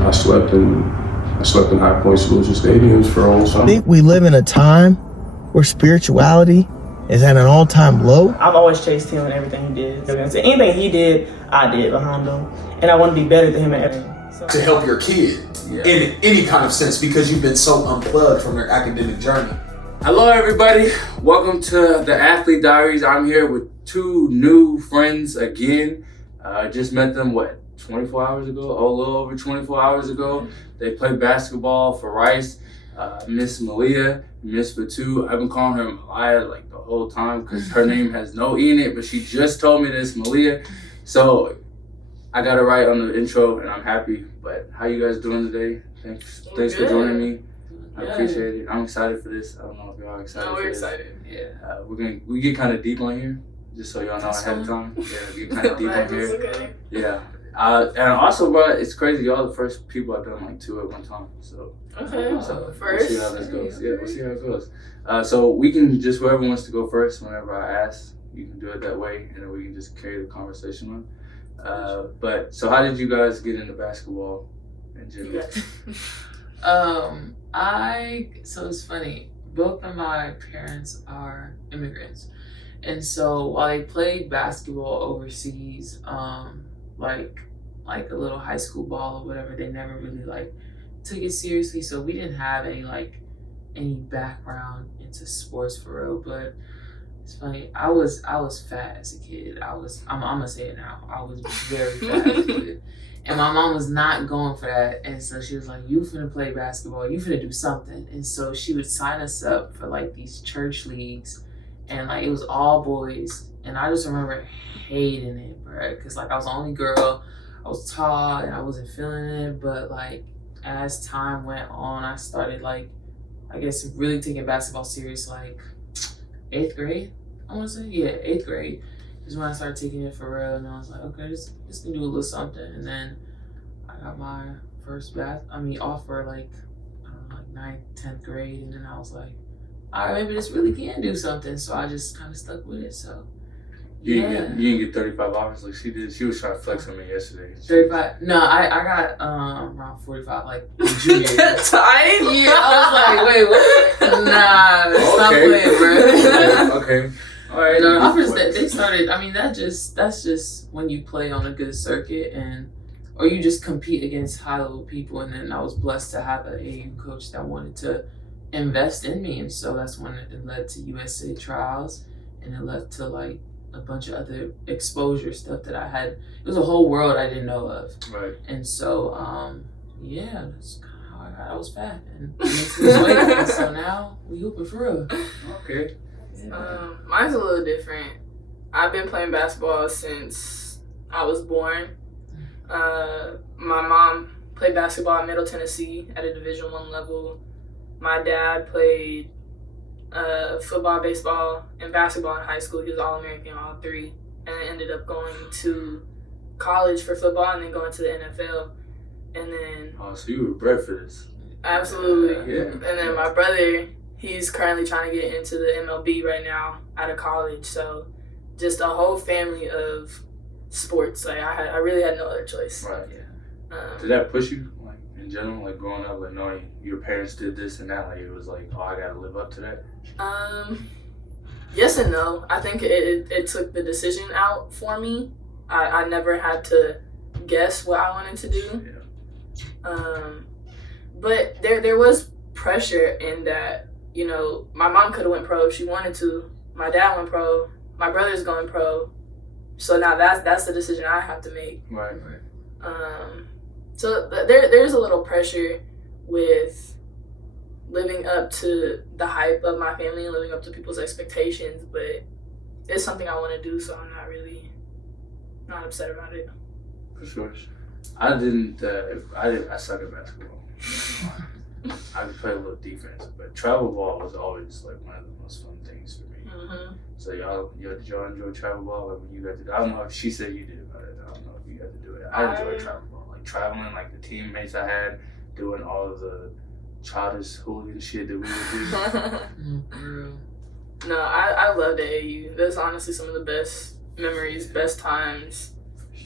I slept in High Point Solution Stadiums for a whole summer. I think we live in a time where spirituality is at an all-time low. I've always chased him and everything he did. Anything he did, I did behind him. And I want to be better than him at everything. So. To help your kid in any kind of sense, because you've been so unplugged from their academic journey. Hello everybody, welcome to the Athlete Diaries. I'm here with two new friends again. Just met them, 24 hours ago? A little over 24 hours ago. They played basketball for Rice. Miss Malia, Miss Fatou. I've been calling her Malia like the whole time because her name has no E in it, but she just told me this, Malia. So I got it right on the intro and I'm happy. But how you guys doing today? Thanks for joining me. I appreciate it. I'm excited for this. I don't know if y'all excited. No, we're excited. Yeah, we get kind of deep on here, just so y'all know ahead of time. Yeah, we get kind of deep on here. Okay. Yeah, and also, bro, it's crazy. Y'all the first people I've done like two at one time. So So We'll first. see how this goes. Yeah, we'll see how it goes. So we can just whoever wants to go first. Whenever I ask, you can do it that way, and then we can just carry the conversation on. But so how did you guys get into basketball in general? So it's funny. Both of my parents are immigrants, and so while they played basketball overseas, like a little high school ball or whatever, they never really took it seriously. So we didn't have any background into sports for real. But it's funny. I was fat as a kid. I'm gonna say it now. I was very fat as a kid. And my mom was not going for that. And so she was like, you finna play basketball, you finna do something. And so she would sign us up for these church leagues. And it was all boys. And I just remember hating it, bro. Cause I was the only girl, I was tall and I wasn't feeling it. But as time went on, I started really taking basketball serious, 8th grade, I wanna say. Yeah, 8th grade. Is when I started taking it for real, and I was like, okay, this can do a little something. And then I got my first offer 9th, 10th grade, and then I was like, all right, maybe this really can do something. So I just kind of stuck with it. So You didn't get 35 hours like she did. She was trying to flex on me yesterday. 35? No, I got around 45, junior year. That's tight. Yeah, I was like, wait, what? Nah, stop playing, bro. Okay. All right. No, offers that they started. That's just when you play on a good circuit or you just compete against high level people. And then I was blessed to have an AU coach that wanted to invest in me, and so that's when it led to USA trials, and it led to a bunch of other exposure stuff that I had. It was a whole world I didn't know of. Right. And so that's kind of how I was fat and and so now we hooping for real. Okay. Mine's a little different. I've been playing basketball since I was born. My mom played basketball at Middle Tennessee at a Division I level. My dad played football, baseball, and basketball in high school. He was All-American, all three, and I ended up going to college for football and then going to the NFL. And then so you were bred for this. Absolutely. Yeah. And then my brother, he's currently trying to get into the MLB right now out of college. So just a whole family of sports. I really had no other choice. Right. Yeah. Did that push you, in general, growing up, knowing your parents did this and that, it was I gotta live up to that? Yes and no. I think it took the decision out for me. I never had to guess what I wanted to do. Yeah. But there was pressure in that. My mom could have went pro if she wanted to. My dad went pro. My brother's going pro. So now that's the decision I have to make. Right. So there's a little pressure with living up to the hype of my family and living up to people's expectations. But it's something I want to do, so I'm not upset about it. For sure. I suck at basketball. I could play a little defense, but travel ball was always one of the most fun things for me. Mm-hmm. So did y'all enjoy travel ball? When you got to? I don't know if she said you did, but I don't know if you got to do it. I enjoyed travel ball, traveling, the teammates I had, doing all of the childish hooligan shit that we would do. No, I loved AAU. That's honestly some of the best memories, best times,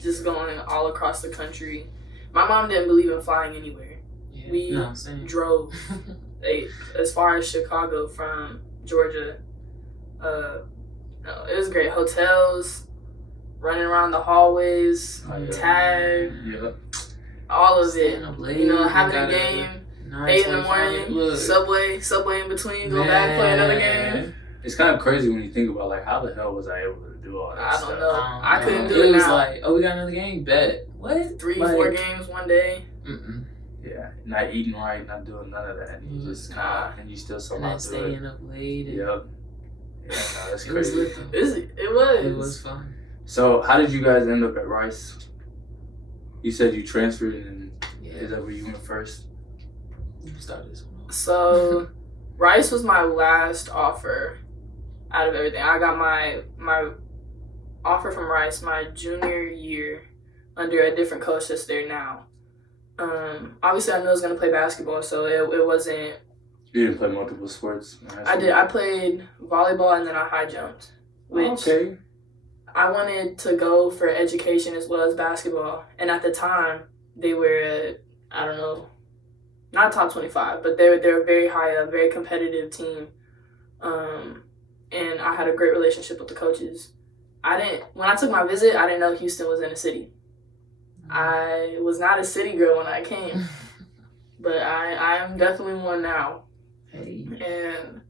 just going all across the country. my mom didn't believe in flying anywhere. Yeah. We drove as far as Chicago from Georgia. No, it was great. Hotels, running around the hallways, tag, all of it. You know, having a game, 8 in the morning, subway in between, go back, play another game. It's kind of crazy when you think about like how the hell was I able to do all that I stuff? don't know. I couldn't do it. It was now. like, oh, we got another game, bet. What? 3-4 games one day. Yeah, not eating right, not doing none of that. You just and you still somehow do it. Staying up late. Yep. Yeah, no, that's crazy. It was fun. So, how did you guys end up at Rice? You said you transferred, and is that where you went first? You started this one. So, Rice was my last offer out of everything. I got my offer from Rice my junior year under a different coach that's there now. Obviously, I knew I was gonna play basketball, so it wasn't. You didn't play multiple sports? I did. I played volleyball and then I high jumped, which I wanted to go for education as well as basketball. And at the time, they were I don't know, not top 25, but they're very high up, very competitive team. And I had a great relationship with the coaches. When I took my visit, I didn't know Houston was in a city. I was not a city girl when I came, but I am definitely one now. Hey. And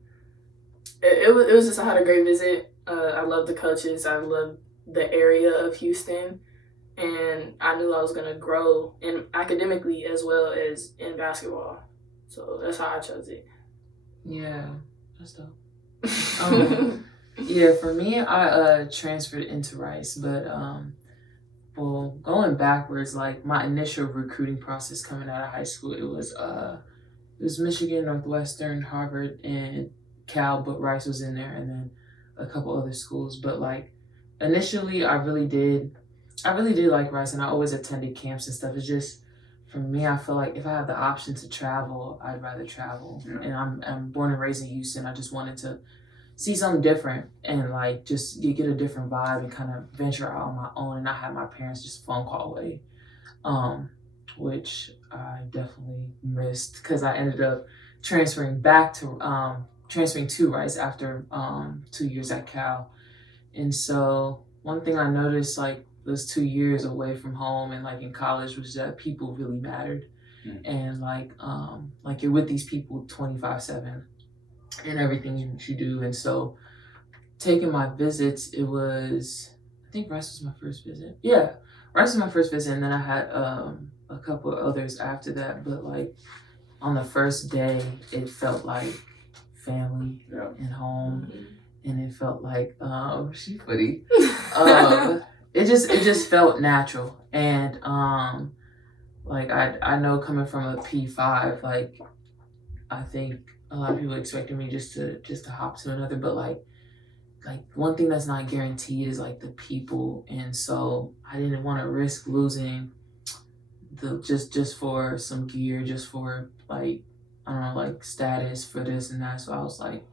it was just, I had a great visit. I loved the coaches. I loved the area of Houston. And I knew I was going to grow academically as well as in basketball. So that's how I chose it. Yeah, that's dope. Yeah, for me, I transferred into Rice, but well, going backwards, like my initial recruiting process coming out of high school, it was Michigan, Northwestern, Harvard, and Cal, but Rice was in there, and then a couple other schools. But like initially, I really did like Rice, and I always attended camps and stuff. It's just, for me, I feel like if I have the option to travel, I'd rather travel. Yeah. And I'm born and raised in Houston. I just wanted to see something different and like just get a different vibe and kind of venture out on my own and not have my parents just a phone call away, which I definitely missed because I ended up transferring to Rice after 2 years at Cal. And so one thing I noticed like those 2 years away from home and like in college was that people really mattered. And like you're with these people 24/7 in everything you do. And so taking my visits, I think Rice was my first visit. Yeah, Rice was my first visit, and then I had a couple of others after that. But like on the first day, it felt like family and home, and it felt like she's pretty. It just felt natural, and like I know coming from a P5, like I think a lot of people expected me just to hop to another, but like one thing that's not guaranteed is like the people, and so I didn't want to risk losing the just for some gear, just for like I don't know, like status for this and that. So I was like,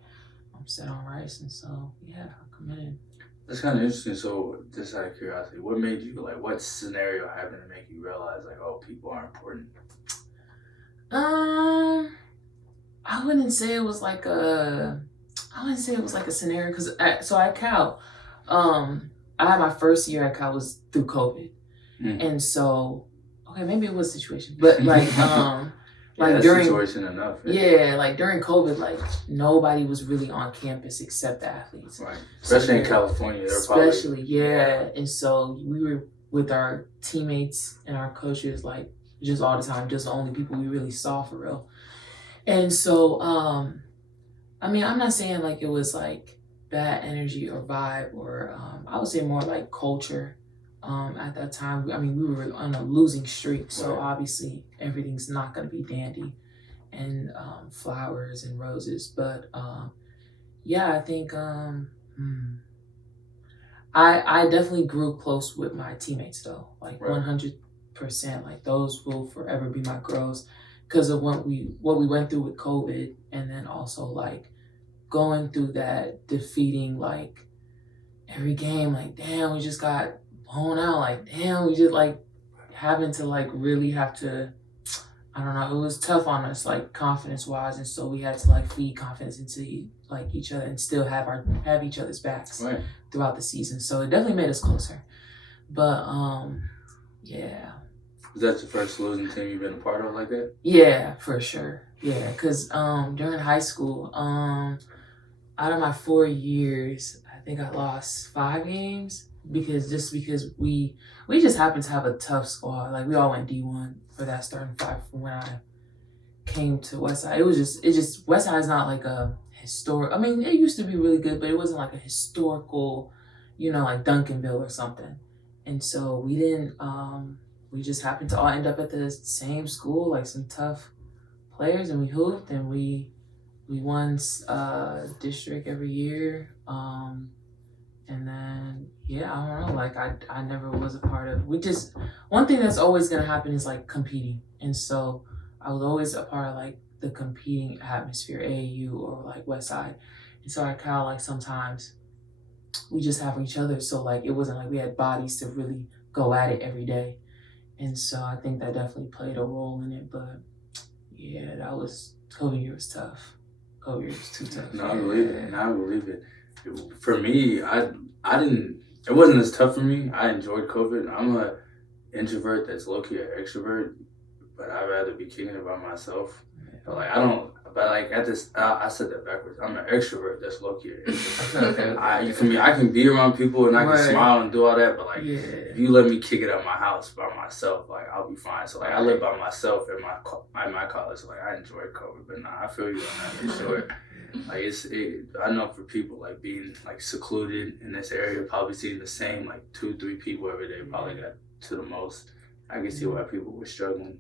I'm set on Rice, and so yeah, I committed. That's kind of interesting. So just out of curiosity, what made you like? What scenario happened to make you realize like, oh, people are important? I wouldn't say it was like a scenario because so at Cal, I had my first year at Cal was through COVID, and so okay, maybe it was a situation, but like like during situation enough. Like during COVID, like nobody was really on campus except the athletes, right? Especially in California, and so we were with our teammates and our coaches like just all the time, just the only people we really saw for real. And so, I mean, I'm not saying like it was like bad energy or vibe or I would say more like culture at that time. I mean, we were on a losing streak, so obviously everything's not going to be dandy and flowers and roses. But yeah, I think I definitely grew close with my teammates though, like 100%. Like those will forever be my girls. Because of what we went through with COVID, and then also like going through that, defeating like every game, like damn, we just got blown out, like damn, we just like having to like really have to, I don't know, it was tough on us like confidence wise, and so we had to like feed confidence into like each other and still have each other's backs throughout the season. So it definitely made us closer. But yeah. Was that the first losing team you've been a part of like that? Yeah, for sure. Yeah, because during high school, out of my 4 years, I think I lost 5 games because we just happened to have a tough squad. Like we all went D1 for that starting 5 from when I came to Westside. It just Westside is not like a historic. I mean, it used to be really good, but it wasn't like a historical, like Duncanville or something. And so we didn't. We just happened to all end up at the same school, like some tough players, and we hooped and we won district every year. And then, yeah, I don't know, like I never was a part of, one thing that's always gonna happen is like competing. And so I was always a part of like the competing atmosphere, AAU or like Westside. And so I kind of like sometimes we just have each other. So like, it wasn't like we had bodies to really go at it every day. And so I think that definitely played a role in it. But yeah, COVID year was tough. COVID year was too tough. No, I believe it. I believe it. For me, I didn't. It wasn't as tough for me. I enjoyed COVID. I'm a introvert that's low-key an extrovert, but I'd rather be kicking it by myself. But like I don't. But like at this, I said that backwards. I'm an extrovert that's low-key an introvert. For me, I can be around people and I can smile and do all that. But like, if you let me kick it at my house by myself, like I'll be fine. So like I live by myself at my college. So like I enjoyed COVID, but I feel you on that for sure. Like I know for people like being like secluded in this area, probably seeing the same like 2-3 people every day, probably got to the most. I can see why people were struggling,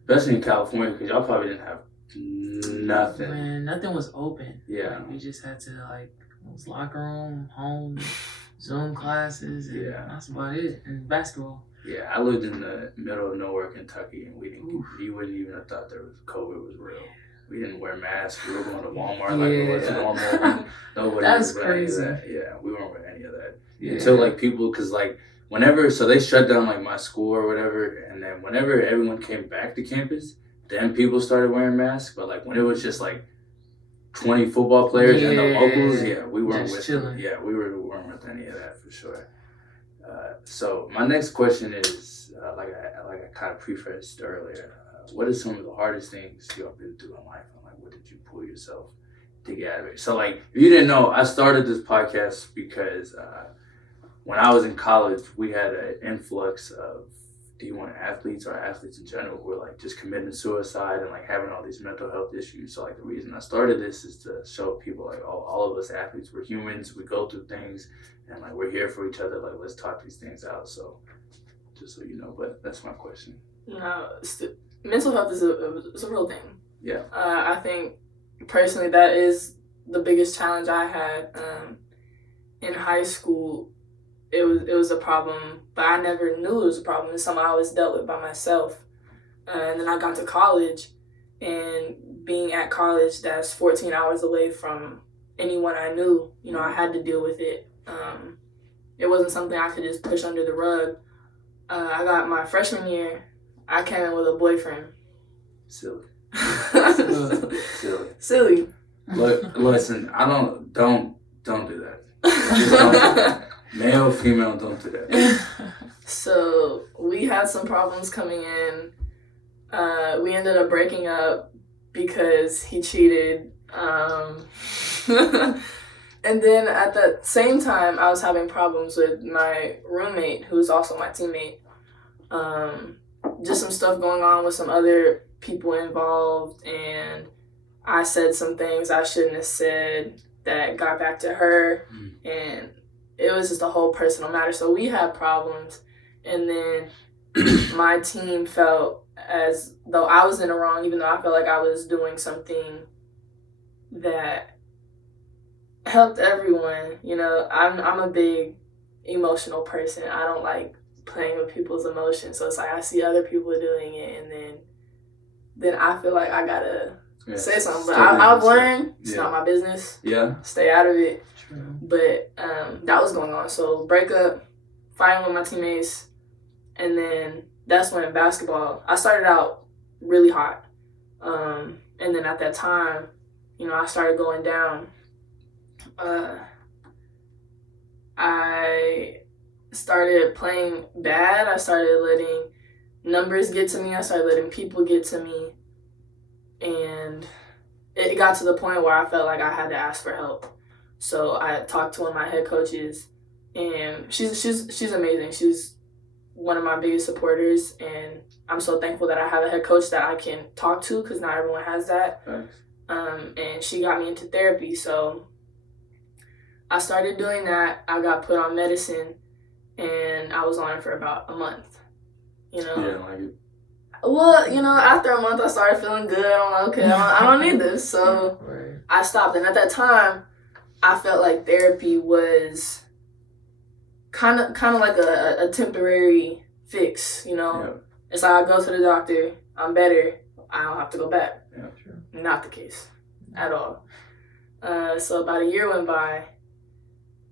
especially in California, because y'all probably didn't have nothing. Man, nothing was open. Yeah, like, we just had to like it was locker room, home, Zoom classes. And that's about it. And basketball. Yeah, I lived in the middle of nowhere, Kentucky, and you wouldn't even have thought COVID was real. We didn't wear masks. We were going to Walmart like it was normal. Nobody That's was crazy. Any of that. Yeah, we weren't with any of that. Until like people, because like so they shut down like my school or whatever, and then whenever everyone came back to campus, then people started wearing masks. But like when it was just like 20 football players and the locals, we weren't with chilling. Yeah, we weren't with any of that for sure. So my next question is like I kind of prefaced earlier. What are some of the hardest things you have been through in life? And like, what did you pull yourself to get out of it? So like, if you didn't know, I started this podcast because when I was in college, we had an influx of D1 athletes or athletes in general who were like just committing suicide and like having all these mental health issues. So like the reason I started this is to show people like, oh, all of us athletes, we're humans, we go through things, and like we're here for each other. Like let's talk these things out. So just so you know, but that's my question. No, mental health is a real thing. Yeah. I think personally that is the biggest challenge I had in high school. It was a problem, but I never knew it was a problem. It's something I always dealt with by myself. And then I got to college, and being at college that's 14 hours away from anyone I knew, I had to deal with it. It wasn't something I could just push under the rug. I got my freshman year, I came in with a boyfriend. Silly. Silly. Look, listen, don't do that. Just don't do that. Male, female, don't do that. So we had some problems coming in. We ended up breaking up because he cheated. And then at the same time, I was having problems with my roommate, who was also my teammate. Just some stuff going on with some other people involved, and I said some things I shouldn't have said that got back to her, and it was just a whole personal matter. So we had problems, and then my team felt as though I was in the wrong, even though I felt like I was doing something that helped everyone. I'm a big emotional person. I don't like playing with people's emotions. So it's like I see other people doing it, and then I feel like I gotta say something. But I've learned it's not my business. Yeah. Stay out of it. True. But that was going on. So break up, fighting with my teammates, And then that's when basketball, I started out really hot. And then at that time, you know, I started going down. I started playing bad. I started letting numbers get to me. I started letting people get to me. And it got to the point where I felt like I had to ask for help. So I talked to one of my head coaches, and she's amazing. She's one of my biggest supporters, and I'm so thankful that I have a head coach that I can talk to, because not everyone has that. Thanks. And she got me into therapy. So I started doing that. I got put on medicine, and I was on it for about a month. You know? You didn't like it? Well, you know, after a month, I started feeling good. I'm like, okay, I don't need this. So Right. I stopped. And at that time, I felt like therapy was kind of like a temporary fix, you know? Yeah. It's like I go to the doctor, I'm better, I don't have to go back. Yeah, sure. Not the case at all. So about a year went by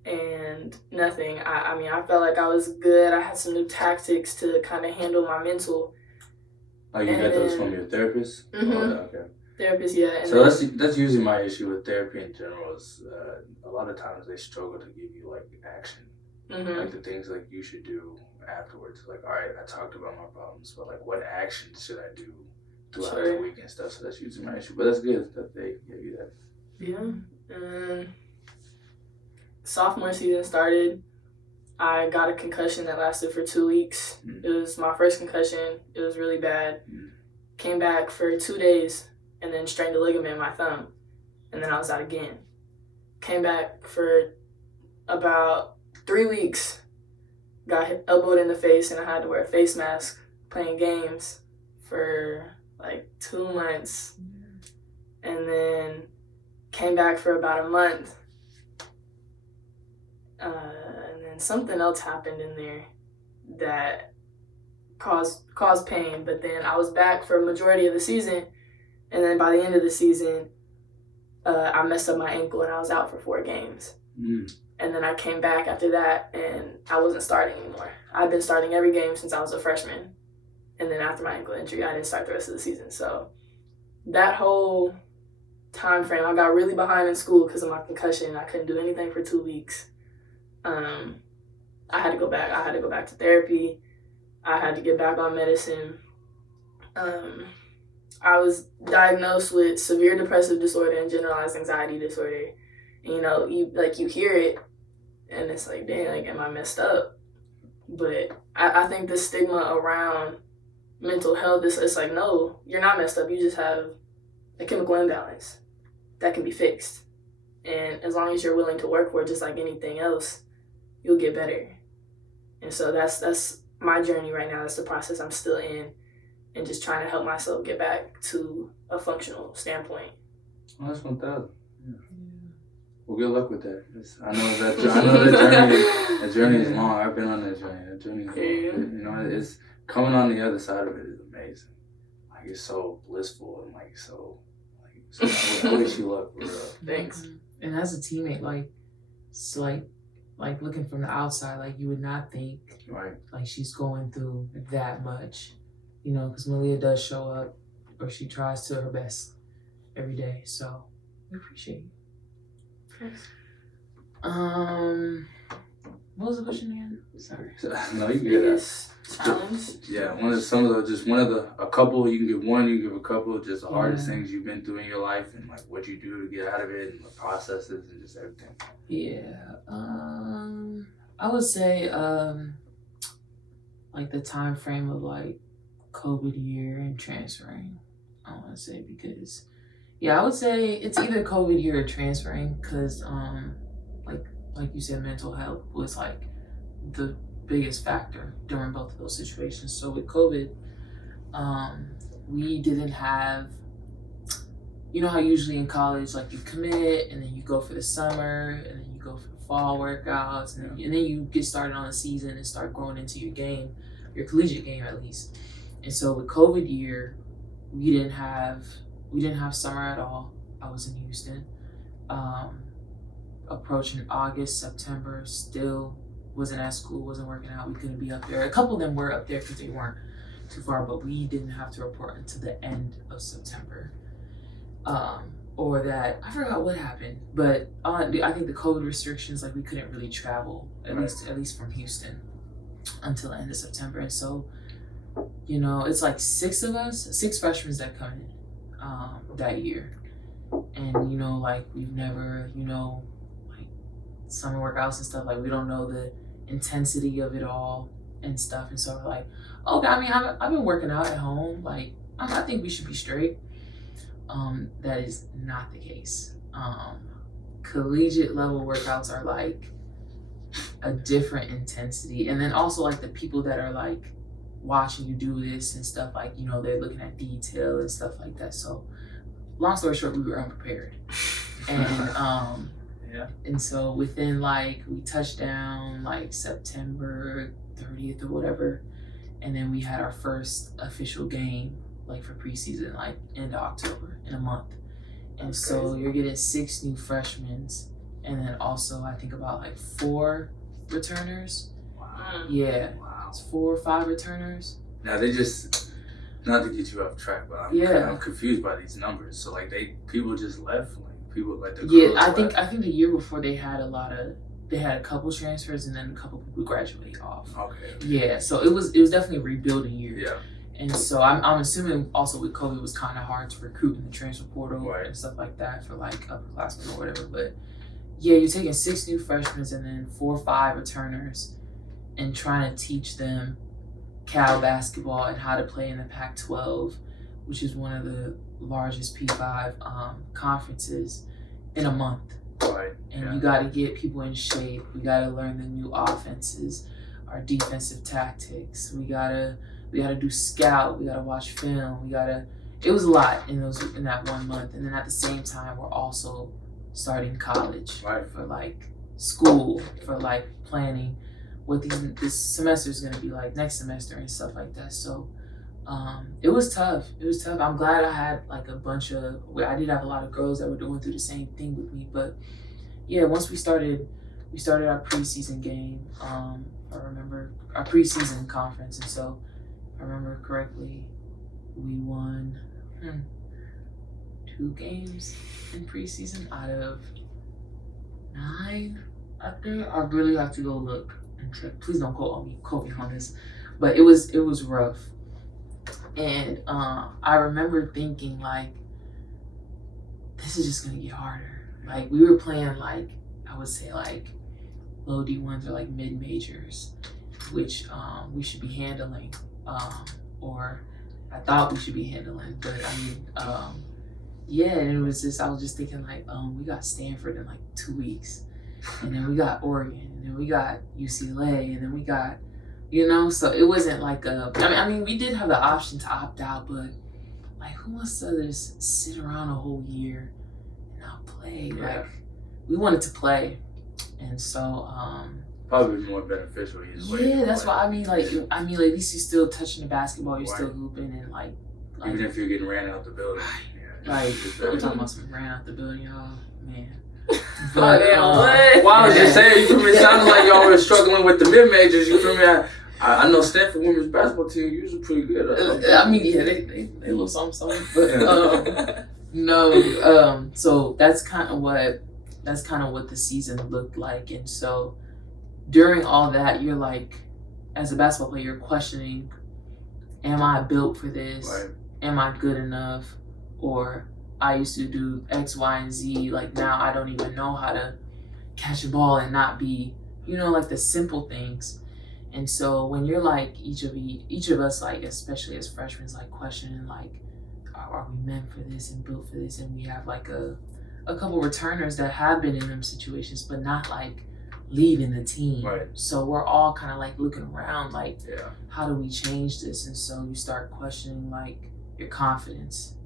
and nothing. I mean, I felt like I was good. I had some new tactics to kind of handle my mental. Like you got those from your therapist? Mhm. Oh, okay. Therapist, yeah. And So that's usually my issue with therapy in general is a lot of times they struggle to give you like action. Mhm. Like the things like you should do afterwards. Like, all right, I talked about my problems, but like what actions should I do throughout the week and stuff? So that's usually my issue. But that's good that they give you that. Yeah. Sophomore season started. I got a concussion that lasted for 2 weeks. It was my first concussion. It was really bad. Came back for 2 days and then strained a ligament in my thumb. And then I was out again. Came back for about 3 weeks. Got elbowed in the face and I had to wear a face mask playing games for like 2 months. And then came back for about a month. And then something else happened in there that caused pain. But then I was back for a majority of the season. And then by the end of the season, I messed up my ankle and I was out for 4 games. And then I came back after that and I wasn't starting anymore. I've been starting every game since I was a freshman. And then after my ankle injury, I didn't start the rest of the season. So that whole time frame, I got really behind in school because of my concussion. I couldn't do anything for 2 weeks. I had to go back. I had to go back to therapy. I had to get back on medicine. I was diagnosed with severe depressive disorder and generalized anxiety disorder. And, you know, you hear it and it's like, dang, like, am I messed up? But I think the stigma around mental health is, it's like, no, you're not messed up. You just have a chemical imbalance that can be fixed. And as long as you're willing to work for it, just like anything else, you'll get better. And so that's my journey right now. That's the process I'm still in, and just trying to help myself get back to a functional standpoint. Well, that's 1,000. Yeah. Well, good luck with that. I know that journey is long. I've been on that journey. That journey is long. You know, it's coming on the other side of it is amazing. Like, it's so blissful and like so I wish you luck, for real. Thanks. And as a teammate, like, it's like looking from the outside, like you would not think like she's going through that much, you know, because Malia does show up, or she tries to her best every day. So we appreciate you. What was the question again? Sorry. No, you can get that. Challenge. Yeah, a couple. You can give one. You can give a couple. Just the hardest things you've been through in your life, and like what you do to get out of it, and the processes, and just everything. Yeah. I would say like the time frame of like COVID year and transferring. I want to say because I would say it's either COVID year or transferring, because like you said, mental health was like the biggest factor during both of those situations. So with COVID, we didn't have, you know how usually in college, like you commit and then you go for the summer and then you go for the fall workouts and then you get started on the season and start growing into your game, your collegiate game at least. And so with COVID year, we didn't have summer at all. I was in Houston. Approaching August, September, still wasn't at school, wasn't working out, we couldn't be up there. A couple of them were up there because they weren't too far, but we didn't have to report until the end of September. Or that, I forgot what happened, but I think the COVID restrictions, like we couldn't really travel, at least from Houston, until the end of September. And so, you know, it's like 6 freshmen that come in that year. And, you know, like we've never, you know, like summer workouts and stuff, like we don't know the intensity of it all and stuff. And so we're like, okay, I mean, I've been working out at home. Like, I think we should be straight. That is not the case. Collegiate level workouts are like a different intensity. And then also like the people that are like watching you do this and stuff, like, you know, they're looking at detail and stuff like that. So long story short, we were unprepared. And and so within like, we touched down like September 30th or whatever, and then we had our first official game like for preseason, like end of October, in a month. And that's so crazy. You're getting 6 new freshmen, and then also I think about like 4 returners. Wow. Yeah. Wow. It's 4 or 5 returners. Now they just, not to get you off track, but I'm confused by these numbers. So like people just left, like people like the I think the year before they had a couple transfers and then a couple people graduated off. Okay. Yeah, so it was definitely a rebuilding year. Yeah. And so I'm assuming also with COVID it was kind of hard to recruit in the transfer portal and stuff like that for like upperclassmen or whatever. But yeah, you're taking 6 new freshmen and then 4 or 5 returners and trying to teach them Cal basketball and how to play in the Pac-12, which is one of the largest P5 conferences, in a month. Right. And you got to get people in shape. We got to learn the new offenses, our defensive tactics. We gotta do scout. We gotta watch film. It was a lot in that 1 month. And then at the same time, we're also starting college for like school, for like planning what this semester is gonna be like next semester and stuff like that. So it was tough. I'm glad I had like I did have a lot of girls that were going through the same thing with me. But yeah, once we started our preseason game. I remember our preseason conference, and so if I remember correctly, we won 2 games in preseason out of 9 up there. I really have to go look and check. Please don't quote me on this, but it was rough. And I remember thinking like, this is just gonna get harder. Like we were playing like, I would say like low D1s or like mid-majors, which we should be handling, or I thought we should be handling. But I mean, and it was just, I was just thinking like, we got Stanford in like 2 weeks, and then we got Oregon, and then we got UCLA, and then we got, you know, so it wasn't like I mean, we did have the option to opt out, but like, who wants to just sit around a whole year and not play? Yeah. Like, we wanted to play. And so, probably more beneficial either way. Yeah, that's why I mean, like at least you're still touching the basketball, you're still hooping, and like even if you're getting ran out the building. Like we're talking about some ran out the building, y'all, man. But well, I was just saying, you feel me? It sounded like y'all were struggling with the mid majors. You feel me? I know Stanford women's basketball team usually pretty good. I mean, yeah, they little something, but no. So that's kind of what the season looked like. And so during all that, you're like, as a basketball player, you're questioning, am I built for this? Right. Am I good enough? Or I used to do X, Y, and Z. Like now I don't even know how to catch a ball and not be, you know, like the simple things. And so when you're like, each of us, like, especially as freshmen, like questioning, like, are we meant for this and built for this? And we have like a couple returners that have been in them situations, but not like leading the team. Right. So we're all kind of like looking around, like, how do we change this? And so you start questioning like your confidence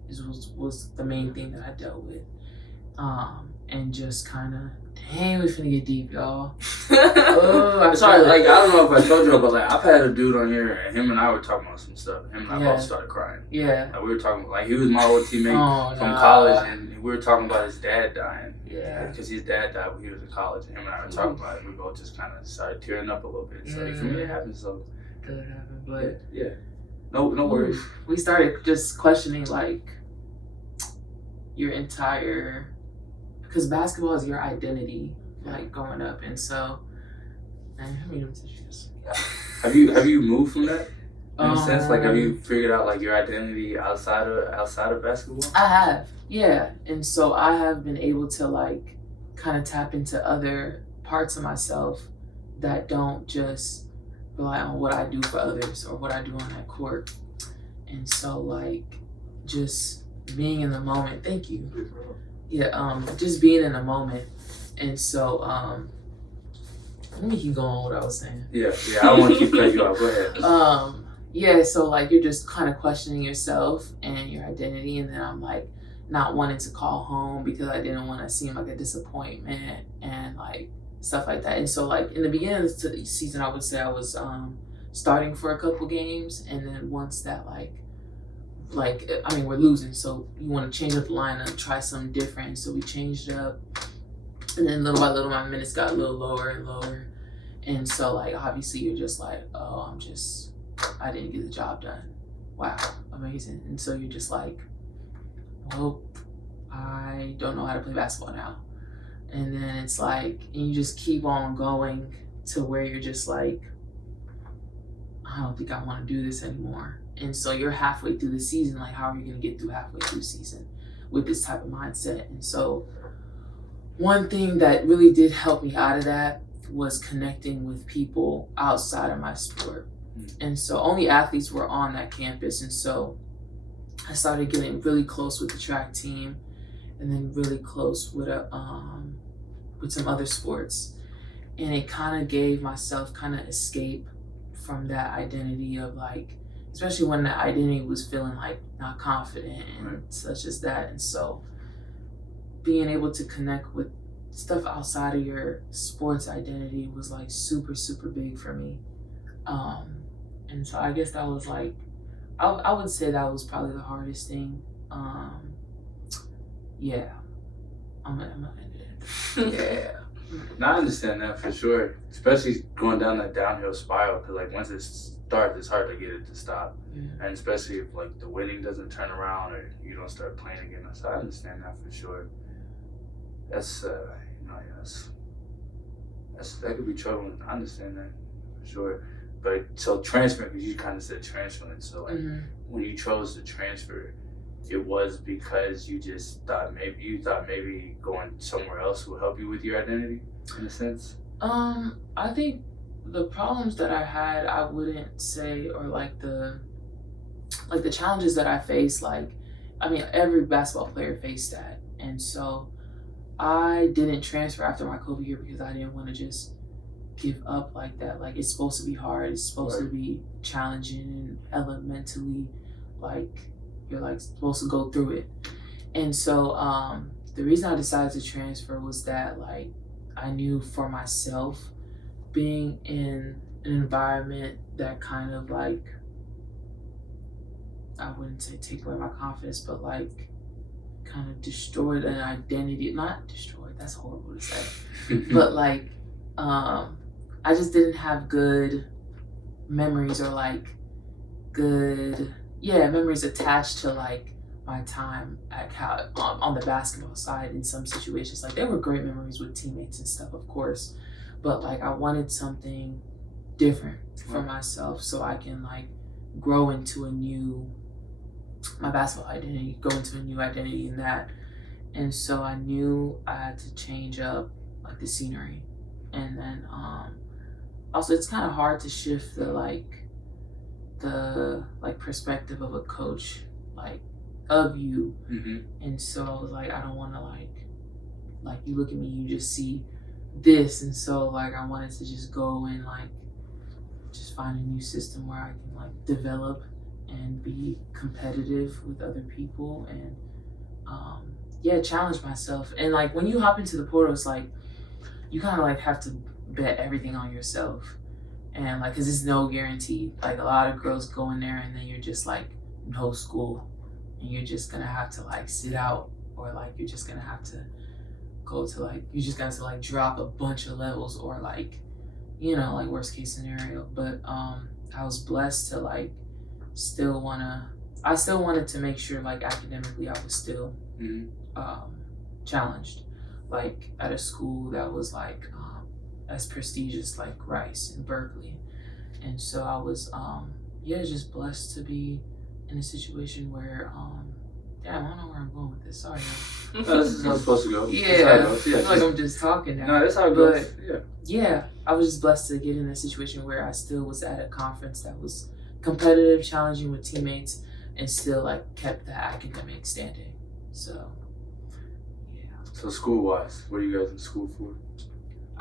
was the main thing that I dealt with. and just kind of, dang, we finna get deep, y'all. Sorry, like, I don't know if I told you, but like, I've had a dude on here, and him and I were talking about some stuff. Him and I both started crying. Yeah. Like, we were talking, like, he was my old teammate from college, and we were talking about his dad dying. Yeah. Because his dad died when he was in college, and him and I were talking about it. We both just kind of started tearing up a little bit. So, for me, it happened, so. Could happen, but. Yeah. No worries. We started just questioning, like, your entire, because basketball is your identity, like, growing up. And so, man, I mean, them tissues. Have you moved from that? In a sense, like, have you figured out like your identity outside of basketball? I have, yeah. And so I have been able to like kind of tap into other parts of myself that don't just rely on what I do for others or what I do on that court. And so like just being in the moment. Thank you. Yeah, just being in the moment. And so let me keep going on what I was saying. Yeah, I don't want to keep cutting you off. Go ahead. Yeah, so like you're just kind of questioning yourself and your identity, and then I'm like not wanting to call home because I didn't want to seem like a disappointment and like stuff like that. And so like in the beginning of the season, I would say I was starting for a couple games, and then once that like I mean we're losing, so you want to change up the lineup, try something different. So we changed up, and then little by little my minutes got a little lower and lower, and so like obviously you're just like, oh, I didn't get the job done. Wow, amazing. And so you're just like, well, I don't know how to play basketball now. And then it's like, and you just keep on going to where you're just like, I don't think I want to do this anymore. And so you're halfway through the season, like how are you going to get through halfway through the season with this type of mindset? And so one thing that really did help me out of that was connecting with people outside of my sport. And so only athletes were on that campus. And so I started getting really close with the track team, and then really close with some other sports. And it kind of gave myself kind of escape from that identity of like, especially when that identity was feeling like not confident and such as that. And so being able to connect with stuff outside of your sports identity was like super, super big for me. And so I guess that was like, I would say that was probably the hardest thing. Yeah. I'm gonna end it. Yeah. No, I understand that for sure. Especially going down that downhill spiral, because like once it starts, it's hard to get it to stop. Yeah. And especially if like the winning doesn't turn around or you don't start playing again. So I understand that for sure. That's that could be troubling. I understand that for sure. But so transferring, because you kind of said transferring. So like when you chose to transfer, it was because you just thought maybe going somewhere else will help you with your identity in a sense? I think the problems that I had, I wouldn't say, or like the challenges that I faced, like, I mean, every basketball player faced that. And so I didn't transfer after my COVID year because I didn't want to just give up like that. Like, it's supposed to be hard. It's supposed to be challenging and elementally, like, you're like supposed to go through it. And so the reason I decided to transfer was that like I knew for myself, being in an environment that kind of like, I wouldn't say take away my confidence, but like kind of destroyed an identity. Not destroyed, that's horrible to say. But like I just didn't have good memories or like good memories attached to like my time at Cal on the basketball side. In some situations, like there were great memories with teammates and stuff, of course, but like I wanted something different for myself so I can like grow into my basketball identity, go into a new identity in that. And so I knew I had to change up like the scenery. And then also it's kind of hard to shift the perspective of a coach, like of you. And so I was like, I don't want to like you look at me, you just see this. And so like I wanted to just go and like just find a new system where I can like develop and be competitive with other people and challenge myself. And like when you hop into the portal, it's like you kind of like have to bet everything on yourself, and like, cause it's no guarantee. Like a lot of girls go in there and then you're just like no school, and you're just gonna have to like sit out, or like you're just gonna have to go to like, you just got to like drop a bunch of levels, or like, you know, like worst case scenario. But I was blessed to like I still wanted to make sure like academically I was still challenged, like at a school that was like as prestigious like Rice and Berkeley. And so I was just blessed to be in a situation where damn, I don't know where I'm going with this. Sorry. No, this is how it's supposed to go. Yeah, I feel like I'm just talking now. No, that's how it goes. Yeah, I was just blessed to get in a situation where I still was at a conference that was competitive, challenging with teammates, and still like kept the academic standing. So, yeah. So school-wise, what are you guys in school for?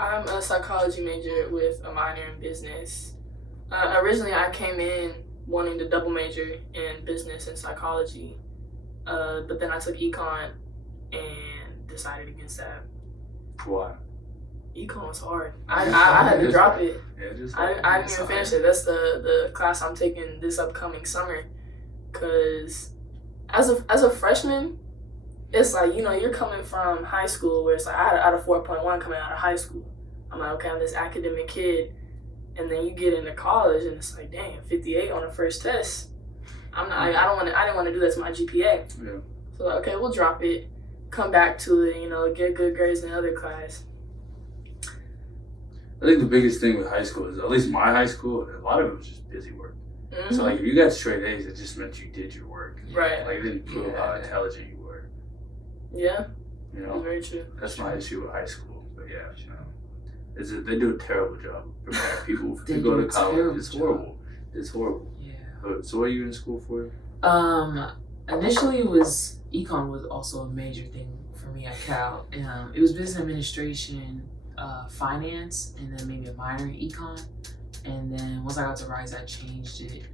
I'm a psychology major with a minor in business. Originally, I came in wanting to double major in business and psychology, but then I took econ and decided against that. Why? Econ was hard. I had to drop it. Yeah, I didn't even finish it. That's the class I'm taking this upcoming summer. Cause as a freshman, it's like, you know, you're coming from high school where it's like I had a 4.1 coming out of high school. I'm like, okay, I'm this academic kid, and then you get into college and it's like, dang, 58 on the first test. I didn't want to do that to my GPA. Yeah. So like, okay, we'll drop it, come back to it, you know, get good grades in other class. I think the biggest thing with high school is, at least my high school, a lot of it was just busy work. Mm-hmm. So like if you got straight A's, it just meant you did your work. Right. Like it didn't prove how intelligent you were. Yeah. You know? That's very true. That's my issue with high school. But yeah, you know, they do a terrible job preparing people to go to college. It's horrible. It's horrible. Yeah. So what are you in school for? Initially econ was also a major thing for me at Cal. It was business administration, finance, and then maybe a minor in econ. And then once I got to Rice, I changed it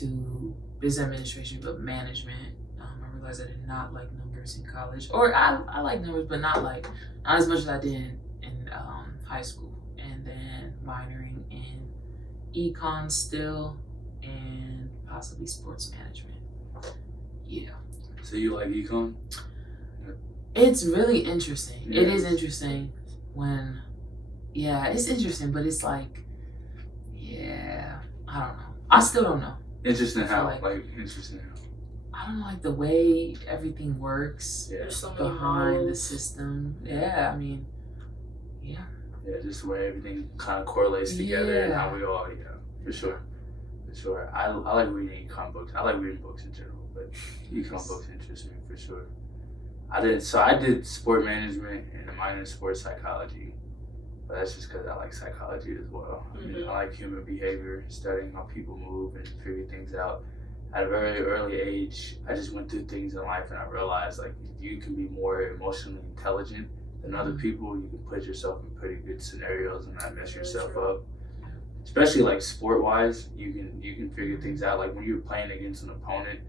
to business administration, but management. I realized I did not like numbers in college, or I like numbers, but not as much as I did in high school. And then minoring in econ still, and possibly sports management. Yeah. So you like econ? It's really interesting. Yeah. It is interesting it's interesting, but it's like, I don't know. I still don't know. Interesting how? Like Interesting how? I don't know, like the way everything works Yeah. There's so many behind the rules. system. Yeah. I mean, yeah. Yeah, just the way everything kind of correlates together and how we all, for sure. I like reading econ books. I like reading books in general, but econ books interest me for sure. I did sport management and a minor in sports psychology, but that's just because I like psychology as well. I mean, I like human behavior, studying how people move and figure things out. At a very early age, I just went through things in life and I realized like you can be more emotionally intelligent than other people. You can put yourself in pretty good scenarios and not mess yourself up. Especially like sport wise, you can figure things out. Like when you're playing against an opponent,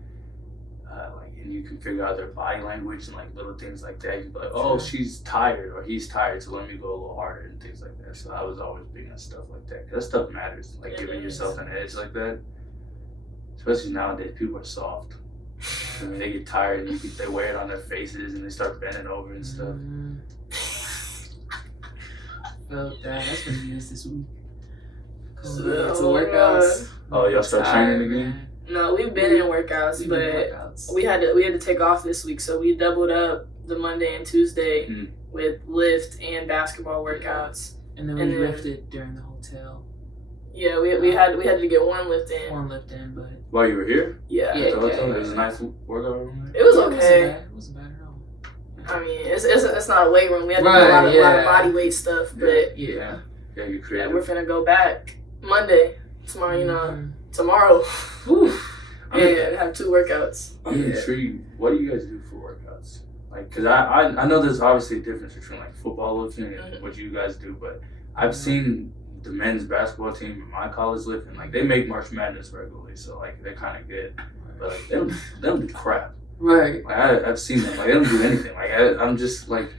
and you can figure out their body language and like little things like that. You can be like, oh, she's tired or he's tired, so let me go a little harder and things like that. So I was always big on stuff like that. 'Cause that stuff matters, like giving yourself an edge like that. Especially nowadays, people are soft. I mean, they get tired and they wear it on their faces and they start bending over and stuff. Felt that. That's what it is this week. So, It's a workouts. Oh, y'all start training again? God. No, we've been in workouts, but we had to take off this week, so we doubled up the Monday and Tuesday with lift and basketball workouts. And then we lifted during the hotel. Yeah, we had to get one lift in. But While you were here? Yeah. It was a nice workout room. It was okay. It wasn't bad at all. I mean, it's not a weight room. We had to do a lot of body weight stuff, but Yeah, you creative. yeah, we're finna go back Monday. Tomorrow, you know, tomorrow. Have 2 workouts. I'm intrigued. What do you guys do for workouts? Like, cause I know there's obviously a difference between like football lifting and what you guys do, but I've seen the men's basketball team in my college lifting, like they make March Madness regularly, so like they're kind of good, but like they don't do crap. Right. Like I've seen them. Like they don't do anything. Like I'm just like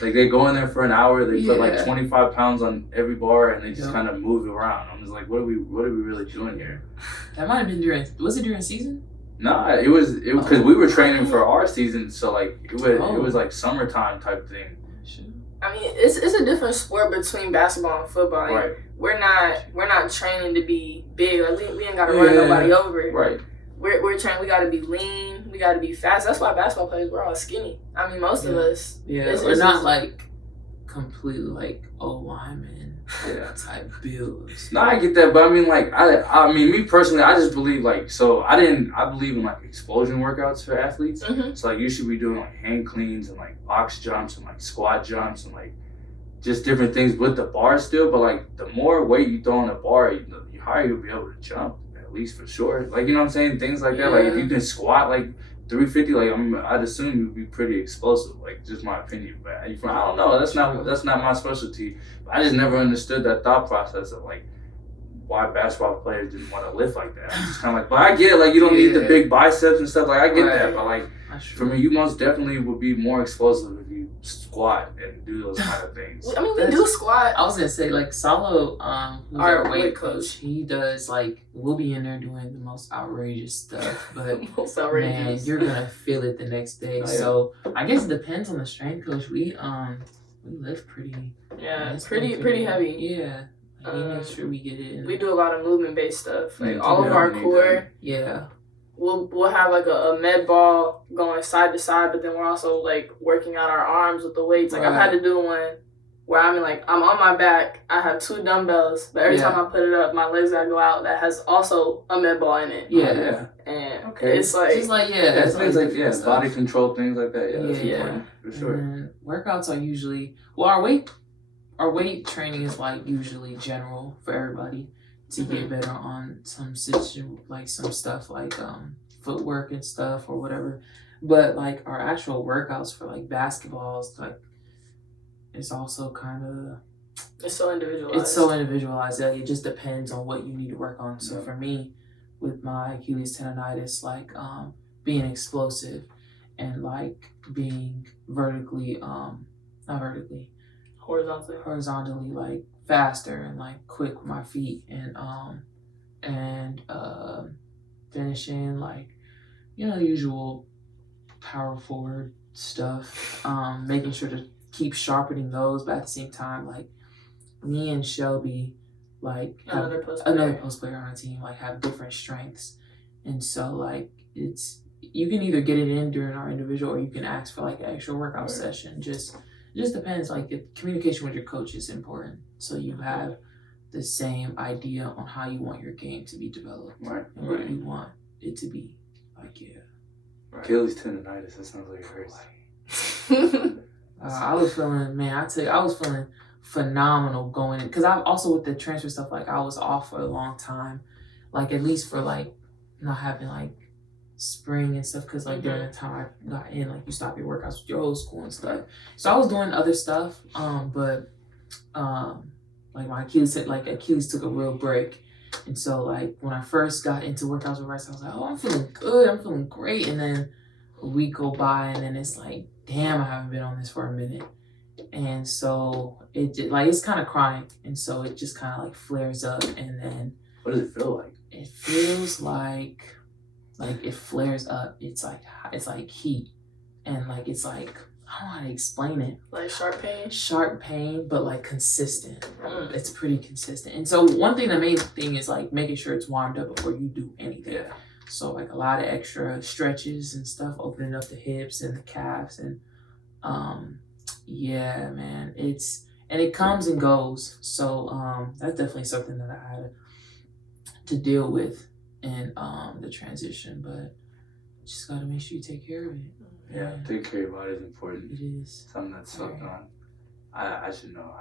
they go in there for an hour. They put like 25 pounds on every bar, and they just kind of move it around. I'm just like, what are we really doing here? That might have been was it during season? No, it was because we were training for our season, so like it was like summertime type thing. I mean, it's a different sport between basketball and football. Like, Right. We're not training to be big. Like we ain't gotta run nobody over. Right. We're training. We gotta be lean. We gotta be fast. That's why basketball players we're all skinny. I mean, most of us. Yeah, we're not like completely like lineman type builds. No, I get that, but I mean, like, I mean, me personally, I just believe like, so I believe in like explosion workouts for athletes. Mm-hmm. So like, you should be doing like hand cleans and like box jumps and like squat jumps and like just different things with the bar still. But like, the more weight you throw on the bar, the higher you'll be able to jump. At least for sure. Like, you know what I'm saying? Things like that. Like, if you can squat like 350, like I'd assume you'd be pretty explosive. Like, just my opinion. But I don't know. That's not my specialty. But I just never understood that thought process of like why basketball players didn't want to lift like that. I'm just kind of like, but I get it. Like, you don't need the big biceps and stuff. Like, I get that. But like, for me, you most definitely would be more explosive if you squat and do those kind of things. I mean, we do squat. I was gonna say, like, Salo, who's our weight coach, he does, like, we'll be in there doing the most outrageous stuff, but man, you're gonna feel it the next day. So I guess it depends on the strength coach. We lift pretty pretty heavy. Yeah. Like, he makes sure we get it. We do a lot of movement based stuff. Like all of our core. Yeah. We'll have like a med ball going side to side, but then we're also like working out our arms with the weights. Like I've had to do one where I'm on my back, I have 2 dumbbells, but every time I put it up, my legs gotta go out. That has also a med ball in it. Yeah. And it's like just like that's things like body control, things like that. Yeah, that's important for sure. And workouts are usually our weight training is like usually general for everybody to get better on some stuff like footwork and stuff or whatever. But like our actual workouts for like basketballs, like it's also kind of it's so individualized. It's so individualized that it just depends on what you need to work on. So for me, with my Achilles tendonitis, like being explosive and like being horizontally like faster and like quick with my feet and finishing like the usual power forward stuff, making sure to keep sharpening those, but at the same time, like me and Shelby, like another post player on our team, like have different strengths, and so like you can either get it in during our individual or you can ask for like an extra workout session. It just depends. Like communication with your coach is important, so you have the same idea on how you want your game to be developed and what you want it to be. Like Achilles tendonitis. That sounds like it hurts. I was feeling phenomenal going in, because I also with the transfer stuff, like I was off for a long time, like at least for like not having like spring and stuff, because like during the time I got in, like you stop your workouts with your old school and stuff, so I was doing other stuff, but like my Achilles took a real break, and so like when I first got into workouts with Rice, I was like, oh, I'm feeling good, I'm feeling great, and then a week go by and then it's like, damn, I haven't been on this for a minute, and so it's kind of chronic, and so it just kind of like flares up, and then what does it feel like? It feels like it flares up. It's like heat, and like it's like, I don't know how to explain it. Like Sharp pain, but like consistent. It's pretty consistent. And so the main thing is like making sure it's warmed up before you do anything. Yeah. So like a lot of extra stretches and stuff, opening up the hips and the calves, and yeah, man, it comes and goes. So that's definitely something that I had to deal with in the transition, but just gotta make sure you take care of it. Yeah, take care of your body is important. It is something that's sucked on. I should know.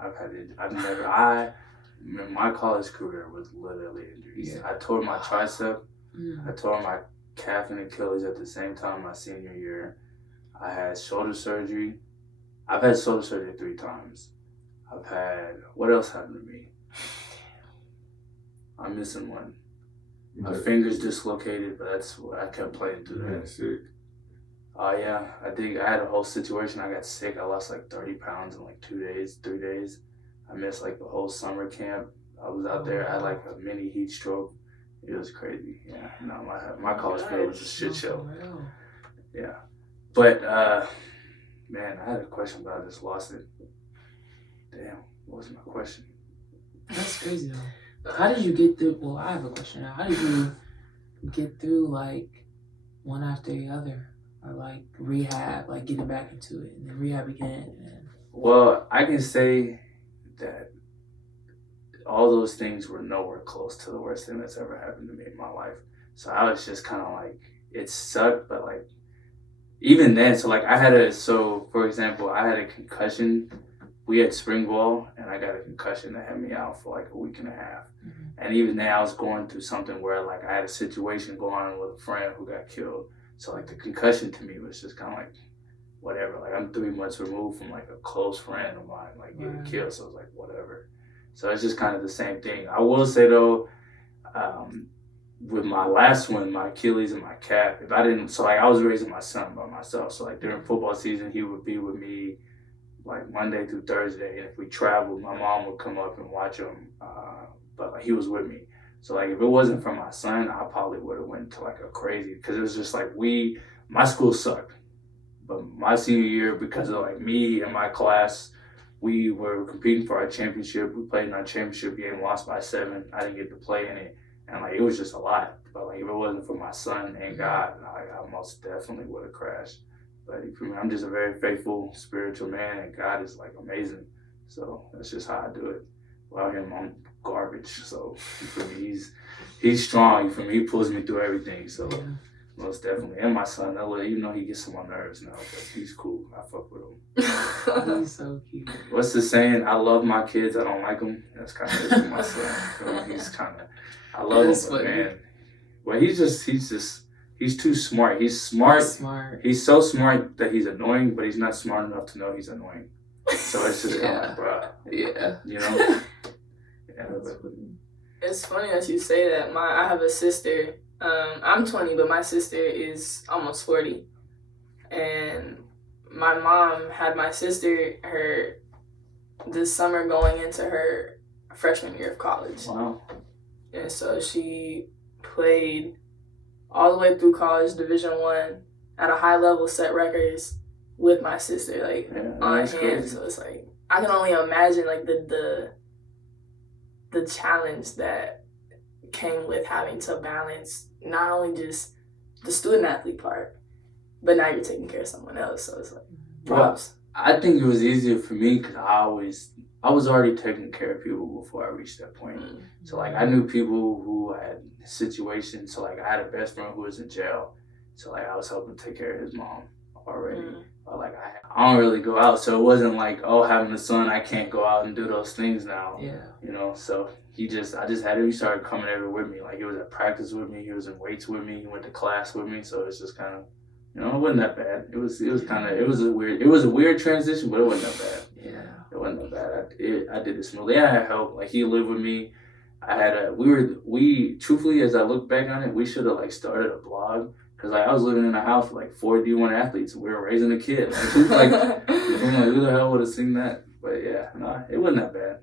In my college career was literally injuries. Yeah. I tore my tricep. I tore my calf and Achilles at the same time my senior year. I had shoulder surgery. I've had shoulder surgery 3 times. What else happened to me? I'm missing one. My fingers dislocated, but that's what I kept playing through that. Sick. Oh yeah, I had a whole situation. I got sick. I lost like 30 pounds in like 2 days, 3 days. I missed like the whole summer camp. I was out there. I had like a mini heat stroke. It was crazy. Yeah, no, my college field was a shit show. Yeah, but man, I had a question, but I just lost it. Damn, what was my question? That's crazy though. How did you get through? Well, I have a question now. How did you get through like one after the other, or like rehab, like getting back into it, and then rehab again? Well, I can say that all those things were nowhere close to the worst thing that's ever happened to me in my life. So I was just kind of like, it sucked, but like, even then, so like for example, I had a concussion. We had spring ball, and I got a concussion that had me out for like a week and a half. Mm-hmm. And even then, I was going through something where like I had a situation going on with a friend who got killed. So like the concussion to me was just kind of like, whatever. Like I'm 3 months removed from like a close friend of mine like getting killed. So it was like, whatever. So it's just kind of the same thing. I will say though, with my last one, my Achilles and my calf, I was raising my son by myself. So like during football season, he would be with me like Monday through Thursday. And if we traveled, my mom would come up and watch him. But like he was with me. So like if it wasn't for my son, I probably would have went to like a crazy, because it was just like my school sucked. But my senior year, because of like me and my class, we were competing for our championship. We played in our championship game, lost by 7. I didn't get to play in it. And like, it was just a lot. But like, if it wasn't for my son and God, I most definitely would have crashed. But for me, I'm just a very faithful, spiritual man, and God is like amazing. So that's just how I do it. Without him, I'm garbage. So for me, he's strong. For me, he pulls me through everything. So most definitely. And my son, even though he gets on my nerves now, but he's cool. I fuck with him. He's so cute. What's the saying? I love my kids. I don't like them. That's kind of it for my son. He's kind of, I love him, but man. Well, he's too smart. He's smart. He's so smart that he's annoying, but he's not smart enough to know he's annoying. So it's just kind of like, bro. Yeah. You know? It's funny that you say that. I have a sister. I'm 20, but my sister is almost 40. And my mom had my sister this summer going into her freshman year of college. Wow. And so she played all the way through college, Division I, at a high level, set records with my sister, like on hand. Crazy. So it's like, I can only imagine like the challenge that came with having to balance not only just the student athlete part, but now you're taking care of someone else. So it's like, props. Well, I think it was easier for me because I was already taking care of people before I reached that point. Mm-hmm. So like I knew people who had situations. So like I had a best friend who was in jail. So like I was helping take care of his mom already. Mm-hmm. But like I don't really go out. So it wasn't like, oh, having a son, I can't go out and do those things now. Yeah. You know, so he started coming everywhere with me. Like he was at practice with me, he was in weights with me, he went to class with me. So it's just kind of, you know, it wasn't that bad. It was a weird transition, but it wasn't that bad. Yeah. It wasn't that bad. I did it smoothly. I had help. Like he lived with me. We truthfully, as I look back on it, we should have like started a blog. Cause like I was living in a house with like 4 D1 athletes and we were raising a kid. Like who the hell would have seen that? But yeah, no, it wasn't that bad.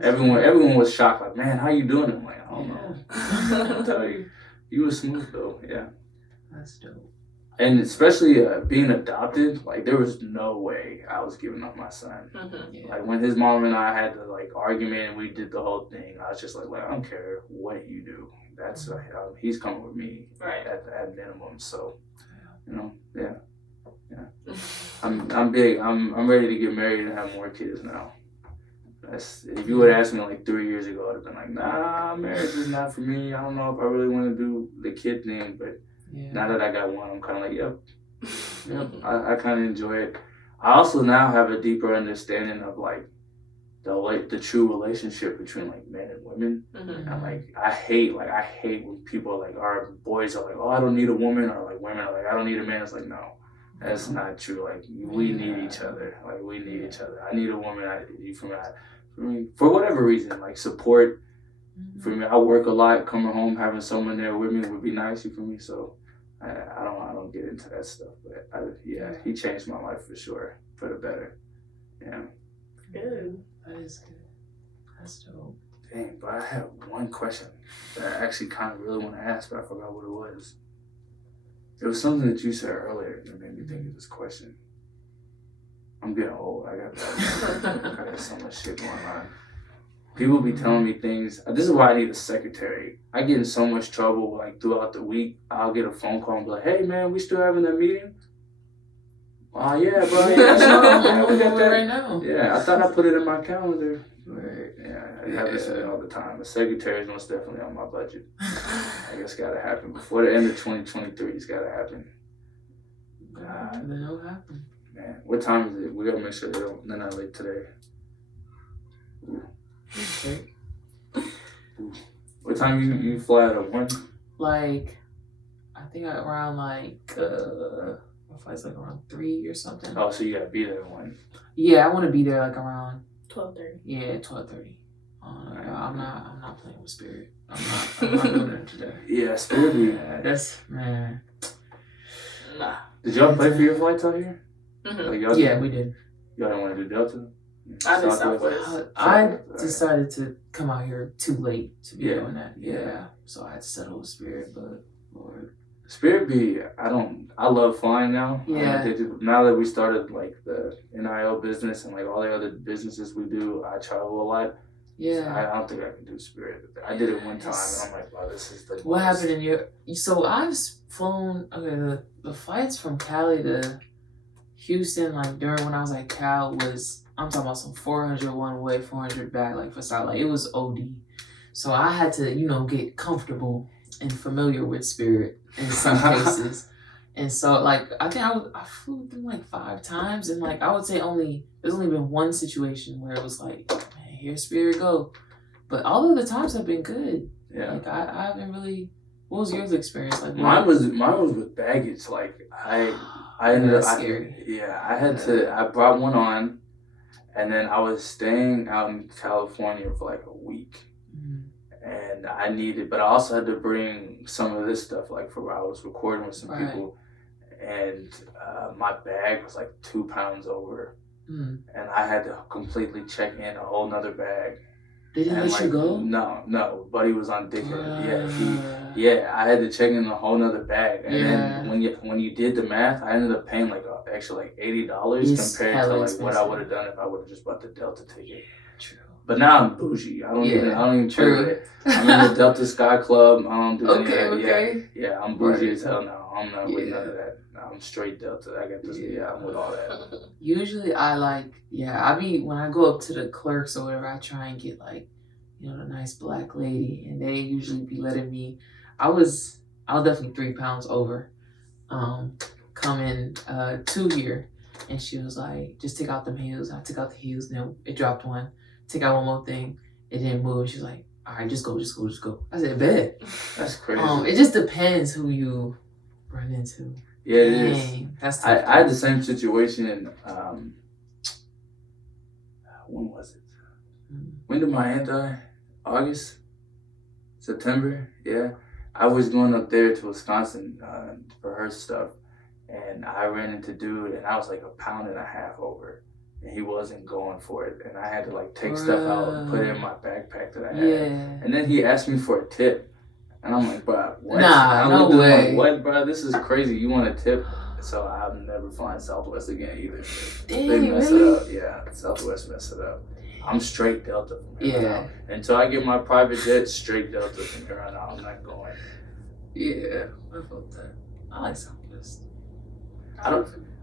Everyone was shocked, like, man, how you doing? I'm like, I don't know. I'll tell you. You were smooth though, yeah. That's dope. And especially being adopted, like there was no way I was giving up my son. Mm-hmm. Yeah. Like when his mom and I had the like argument and we did the whole thing, I was just like I don't care what you do. That's he's coming with me at minimum. So, you know, yeah. I'm big. I'm ready to get married and have more kids now. If you would have asked me like 3 years ago, I'd have been like, nah, marriage is not for me. I don't know if I really want to do the kid thing, but now that I got one, I'm kind of like, yep. I kind of enjoy it. I also now have a deeper understanding of like the true relationship between like men and women. Mm-hmm. And like I hate when people are like, our boys are like, oh, I don't need a woman, or like women are like, I don't need a man. It's like, no, that's not true. Like we need each other. Like we need each other. I need a woman. For me, for whatever reason, like support. Mm-hmm. For me, I work a lot. Coming home, having someone there with me would be nice for me. So I don't get into that stuff, but he changed my life for sure, for the better. Yeah. Good. That is good. That's dope. Dang, but I have one question that I actually kind of really want to ask, but I forgot what it was. It was something that you said earlier that made me think of this question. I'm getting old. I got so much shit going on. People be telling me things. This is why I need a secretary. I get in so much trouble like throughout the week. I'll get a phone call and be like, "Hey man, we still having that meeting?" Oh yeah, bro. Yeah, we got that right now. Yeah, I thought I put it in my calendar. Right. Yeah, it happens to me all the time. The secretary is most definitely on my budget. I guess gotta happen before the end of 2023. It's gotta happen. Then it'll happen. Man, what time is it? We gotta make sure they're not late today. Okay. What time you fly out of 1? Like, I think around like my flight's like around 3 or something. Oh, so you gotta be there at 1. Yeah, I want to be there like around 12:30. Yeah, 12:30. I'm not playing with Spirit. I'm not doing it today. Yeah, Spirit. Yeah, that's man. Nah. Did y'all play for your flights out here? Mm-hmm. Like y'all Yeah, we did. Y'all don't want to do Delta? I did Southwest. I decided to come out here too late to be Yeah. doing that. Yeah. So I had to settle with Spirit, but Lord. Spirit I love flying now. Yeah. Now that we started like the NIL business and like all the other businesses we do, I travel a lot. Yeah. I don't think I can do Spirit. I did it one time and I'm like, wow, this is the What most. happened in your? So I've flown. Okay, the flights from Cali to Houston, like during when I was at Cal, was I'm talking about some 400 one way, 400 back, like for South. Like it was OD. So I had to, get comfortable and familiar with Spirit in some cases. And so like I think I flew with them like 5 times, and like I would say there's only been one situation where it was like, man, here Spirit go. But all of the times have been good. Yeah. Like I haven't really. What was your experience like? Mine was with baggage. Like I ended up. That's scary. I had to. I brought one on, and then I was staying out in California for like a week, and but I also had to bring some of this stuff, like for where I was recording with some people, and my bag was like 2 pounds over, and I had to completely check in a whole nother bag. They didn't let you go? No. Buddy was on dickhead. I had to check in a whole nother bag. And then when you did the math, I ended up paying like extra like $80 compared to like what I would have done if I would have just bought the Delta ticket. True. But now I'm bougie. I don't even true it. I'm in the Delta Sky Club. I don't do any of that. Okay. Yeah, I'm bougie as hell now. I'm not with none of that. I'm straight Delta. I got this. I'm with all that. Usually I when I go up to the clerks or whatever, I try and get like, the nice black lady, and they usually be letting me. I was definitely 3 pounds over, coming to here, and she was like, just take out them heels. I took out the heels, and then it dropped one. Take out one more thing, it didn't move. She was like, all right, just go. I said, bet. That's crazy. It just depends who you run into. Yeah, it is. That's tough. I had the same situation in, when was it? When did my aunt die? August? September? Yeah. I was going up there to Wisconsin for her stuff, and I ran into dude, and I was like 1.5 pounds over, and he wasn't going for it, and I had to like take stuff out and put it in my backpack that I had. Yeah. And then he asked me for a tip, and I'm like, bro, what? Nah, no way. Like, what, bro? This is crazy. You want a tip? So I'm never flying Southwest again either. Dang, They mess really? it up. Yeah, Southwest mess it up. I'm straight Delta from here on out. Until I get my private jet, straight Delta from here on out. I'm not going. Yeah, I felt that. I like Southwest.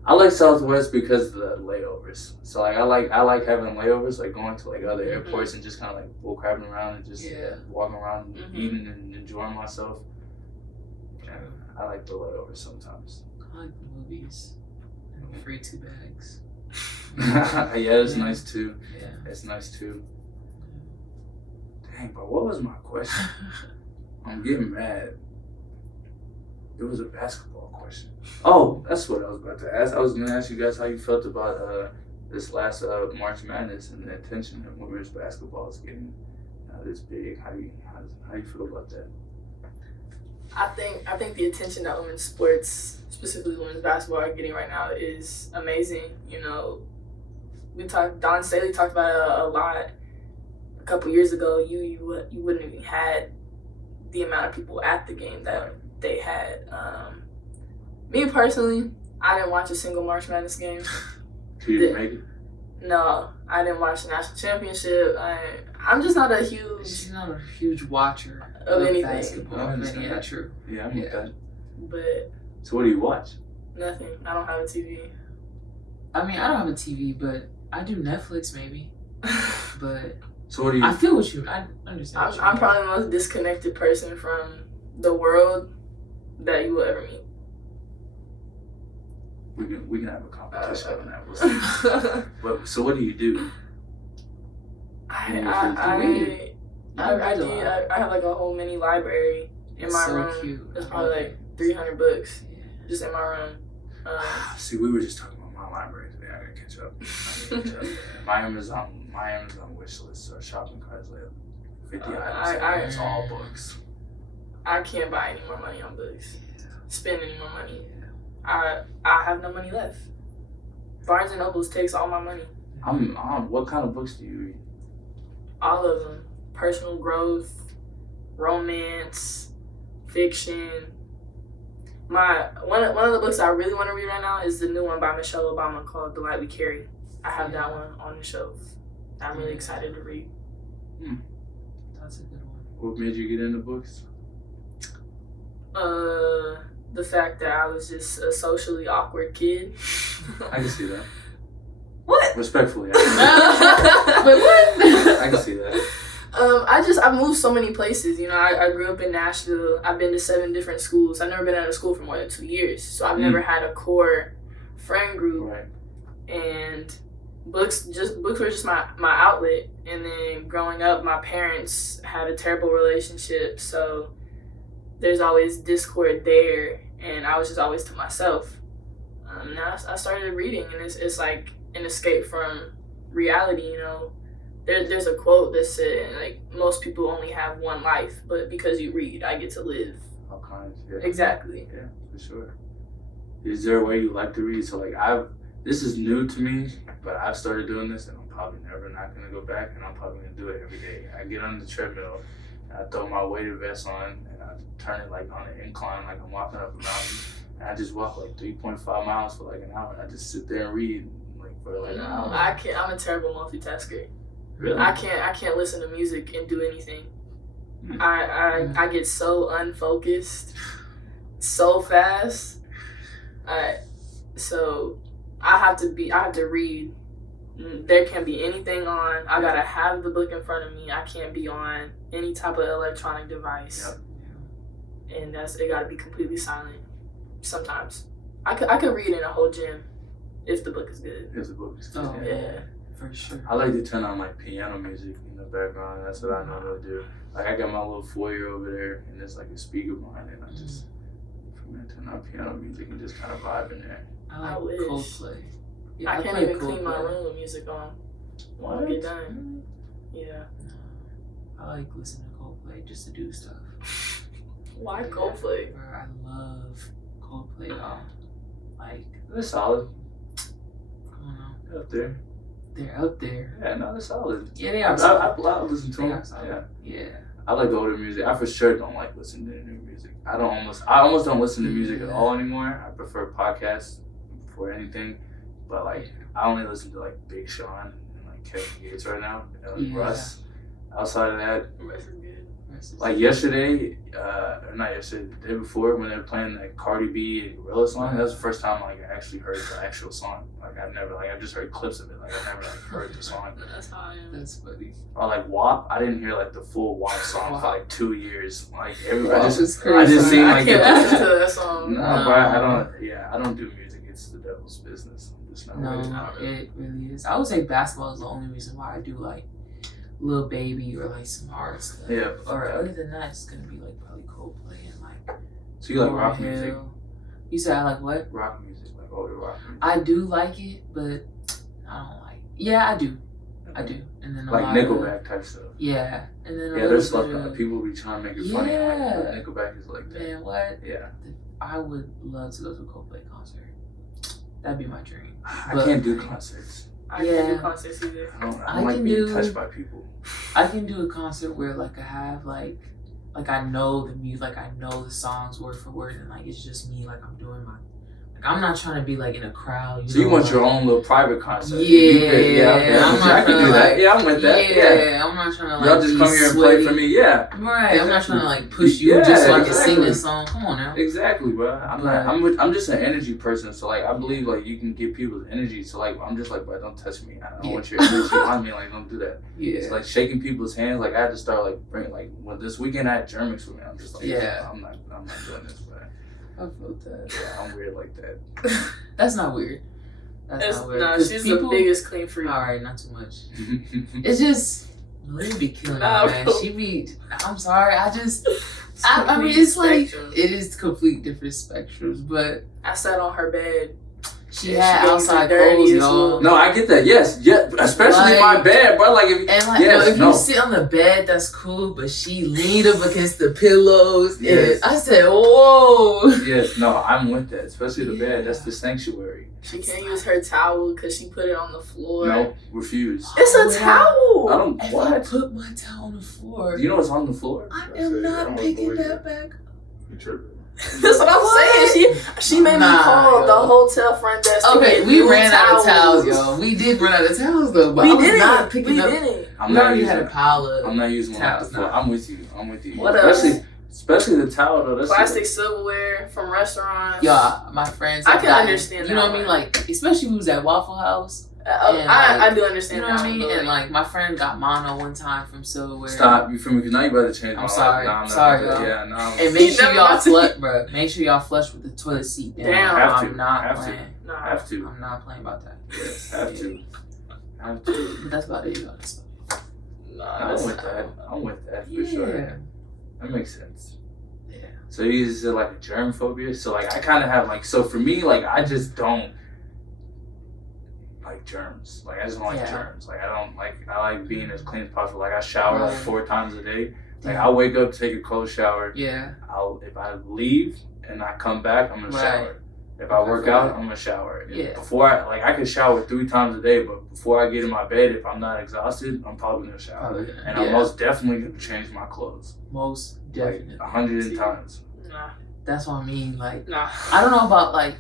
I like Southwest because of the layovers. So like I like having layovers, like going to like other airports and just kind of like bull crapping around and just walking around and eating and enjoying myself. Yeah, I like the layovers sometimes. I like the movies. And free 2 bags. Yeah, it's nice too. Yeah. It's nice too. Dang, but what was my question? I'm getting mad. It was a basketball question. Oh, that's what I was about to ask. I was going to ask you guys how you felt about this last March Madness and the attention that women's basketball is getting this big. How do you feel about that? I think the attention that women's sports, specifically women's basketball, are getting right now is amazing. You know, Don Staley talked about it a lot a couple years ago. You wouldn't have even had the amount of people at the game that they had. Me personally, I didn't watch a single March Madness game. You didn't make it? No, I didn't watch the national championship. I'm just not a huge. She's not a huge watcher of anything. Basketball. I understand Yeah, that. true. Yeah, I get that. But So what do you watch? nothing. I don't have a TV. I mean, I don't have a TV, but I do Netflix maybe. But So what do you? I feel what you. I understand. What you I'm mean. probably the most disconnected person from the world that you will ever meet. We can have a competition on that. We'll see. But so what do you do? I read. have like a whole mini library in It's my so room. cute. It's probably like 300 books Yeah. just in my room. See, we were just talking about my library today. I gotta catch up. My Amazon wish list or shopping carts like 50 items. It's all books. I can't buy any more money on books. Spend any more money. I have no money left. Barnes and Nobles takes all my money. What kind of books do you read? All of them. Personal growth, romance, fiction. One of the books I really want to read right now is the new one by Michelle Obama called The Light We Carry. I have that one on the shelf. I'm really excited to read. That's a good one. What made you get into books? The fact that I was just a socially awkward kid. I can see that. What? Respectfully, But what? I can see that. I moved so many places. You know, I grew up in Nashville. I've been to 7 different schools. I've never been out of school for more than 2 years. So I've never had a core friend group. Right. And books were just my outlet. And then growing up, my parents had a terrible relationship. So there's always discord there. And I was just always to myself. Now I started reading, and it's like an escape from reality, you know. There's a quote that said, like, most people only have one life, but because you read, I get to live. All kinds, yeah. Exactly. Yeah, for sure. Is there a way you like to read? So like this is new to me, but I've started doing this, and I'm probably never not gonna go back, and I'm probably gonna do it every day. I get on the treadmill, and I throw my weighted vest on, and I turn it like on an incline, like I'm walking up a mountain, and I just walk like 3.5 miles for like an hour, and I just sit there and read like for like an hour. I'm a terrible multitasker. Really? I can't listen to music and do anything. I get so unfocused so fast. So I have to read. There can be anything on. I gotta have the book in front of me. I can't be on any type of electronic device. Yep. And it gotta be completely silent. Sometimes I could read in a whole gym if the book is good. If the book is good. Oh, Yeah. for sure. I like to turn on like piano music in the background. That's what I normally do. Like I got my little foyer over there, and there's like a speaker behind it, and I just turn on piano music and just kind of vibe in there. I like wish. Coldplay. Yeah, I can't play even clean my Coldplay. room with music on when I get done. Yeah. I like listening to Coldplay just to do stuff. Why Coldplay? Bro, I love Coldplay. Like, They're solid. I don't know. They're up there. They're up there. Yeah, no, they're solid. Yeah, they are. I listen to They them. are solid. Yeah. I like the older music. I for sure don't like listening to the new music. I almost don't listen to music at all anymore. I prefer podcasts before anything. But like I only listen to like Big Sean and like Kevin Gates right now and like Russ. Outside of that, Russ is good. like yesterday, or not yesterday, the day before when they were playing that Cardi B and Gorilla song, that was the first time like I actually heard the actual song. Like I've just heard clips of it. Like I've never like heard the song. That's how I am. That's funny. Or like WAP, I didn't hear like the full WAP song for like 2 years. Like WAP is I crazy. just seen I like can't listen to that song. No, but I don't do music. It's the devil's business. I'm just not really No, out of it. it really is. I would say basketball is the only reason why I do like Lil Baby or like some hard stuff. Yeah. Or other than that, it's gonna be like probably Coldplay and like. So you like rock Lauryn music? Hill. You said I like what? Rock music, like older rock music. I do like it, but I don't like. Yeah, I do. I do. And then a Like lot Nickelback type stuff. Yeah. And then Yeah, there's like people be trying to make it funny. Yeah. Like, Nickelback is like that. Man, what? Yeah. I would love to go to a Coldplay concert. That'd be my dream. I can't do concerts. I can't do concerts either. I don't like being touched by people. I can do a concert where like I have like I know the music, like I know the songs word for word, and like it's just me, like I'm doing my, like I'm not trying to be like in a crowd. You want your own little private concert? Yeah, I'm not trying to do that. Yeah, I'm with that. Yeah, I'm not trying to like. Y'all just come here and play for me. Yeah, right. I'm not trying to like push you just so I can sing this song. Come on now. Exactly, bro. I'm just an energy person, so like I believe like you can get people's energy. So like I'm just like, bro, don't touch me. I don't want your energy on me. Like don't do that. Yeah. It's like shaking people's hands. Like I had to start like bring like this weekend I had Germans with me. I'm just like, I'm not doing this, bro. I felt that. Yeah, I'm weird like that. That's not weird. That's not weird. Nah, she's the biggest clean freak. All right, not too much. It's just Malia be killing her, man. She be. I'm sorry. I mean, it's like it is complete different spectrums, but I sat on her bed. She had outside clothes, y'all. No, I get that. Yes, yeah, especially like, my bed, bro. Like if if you sit on the bed, that's cool. But she leaned up against the pillows. Yes. And I said, "Whoa." Yes, no, I'm with that. Especially the bed. That's the sanctuary. She can't use her towel because she put it on the floor. No, refuse. It's a towel. I don't. If what? I put my towel on the floor, Do you know what's on the floor? I am not picking that back. You tripping. That's what I'm saying. She made me call the hotel front desk. Okay, we ran out of towels, y'all. We did run out of towels though, but I was not picking up. I'm not already using. had a pile of. I'm not using one off the towels. floor. I'm with you. I'm with you. What else? Especially the towel though. That's Plastic silverware from restaurants. Yeah, my friends. I can understand. You know what I mean? Like, especially we was at Waffle House. I do understand. You know what I mean? And like my friend got mono one time from silverware. Stop, you feel me? Because now you better change my I'm sorry. life. Nah, sorry, y'all. Yeah, no. And make sure y'all flush, bro. Make sure y'all flush with the toilet seat down. I'm not playing. Have to. I'm not playing about that. Yes, have to. Have to. But that's about it, y'all. I'm with that for sure. That makes sense. Yeah. So you said like a germ phobia. So like I kind of have like, so for me, like I just don't like germs. Like I just don't like germs. Like I like being as clean as possible. Like I shower like 4 times a day. Like I'll wake up, take a cold shower. Yeah. If I leave and I come back, I'm gonna shower. If I work out, I'm gonna shower. Yeah. Before I could shower 3 times a day, but before I get in my bed, if I'm not exhausted, I'm probably gonna shower. And I'm most definitely gonna change my clothes. Most definitely. Like 100 times. Nah. That's what I mean. Like, nah. I don't know about like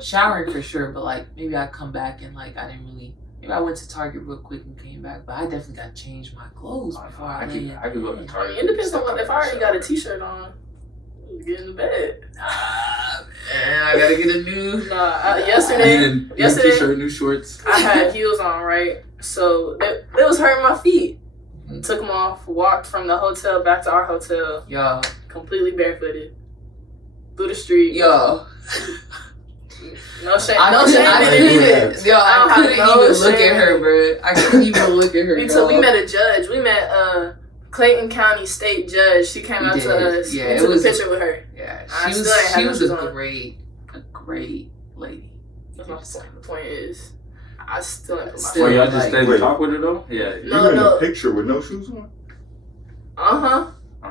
showering for sure, but like maybe I come back and like I didn't really. Maybe I went to Target real quick and came back, but I definitely got to change my clothes before I lay in. I could go to Target. It depends on if I already got a t-shirt on. Get in the bed. Man, I gotta get a new. Yesterday, t-shirt, new shorts. I had heels on, right? So it was hurting my feet. Took them off, walked from the hotel back to our hotel. Yo. Completely barefooted. Through the street. Yo. No shame. I couldn't even look at her, bro. I couldn't even look at her. Until we met a judge. We met Clayton County State Judge. She came out to us. Yeah, took a picture with her. Yeah, she was a great lady. That's my point. The point is, I still ain't put my Well, y'all just stayed to talk with her though? Yeah. You in a picture with no shoes on?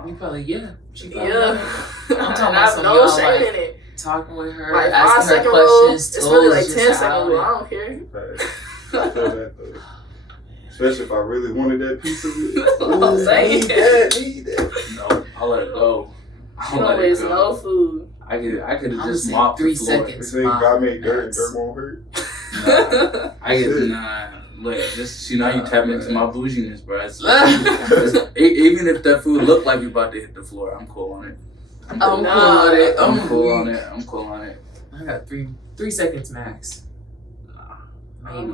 You probably She probably I'm talking about no shame in it. Talking with her, like asking 5 her second questions. It's really like 10 second rule. I don't care. I feel that though. Especially if I really wanted that piece of it. That's what I'm saying. Need that. No, I'll let it go. You don't waste no food. I could have just mopped 3 the floor. seconds. This nigga got made dirt and dirt won't hurt. Look, this, now you tapping into my bouginess, bro. Even if that food looked like you about to hit the floor, I'm cool on it. I'm cool on it. I'm cool on it. I got 3 seconds max. Maybe.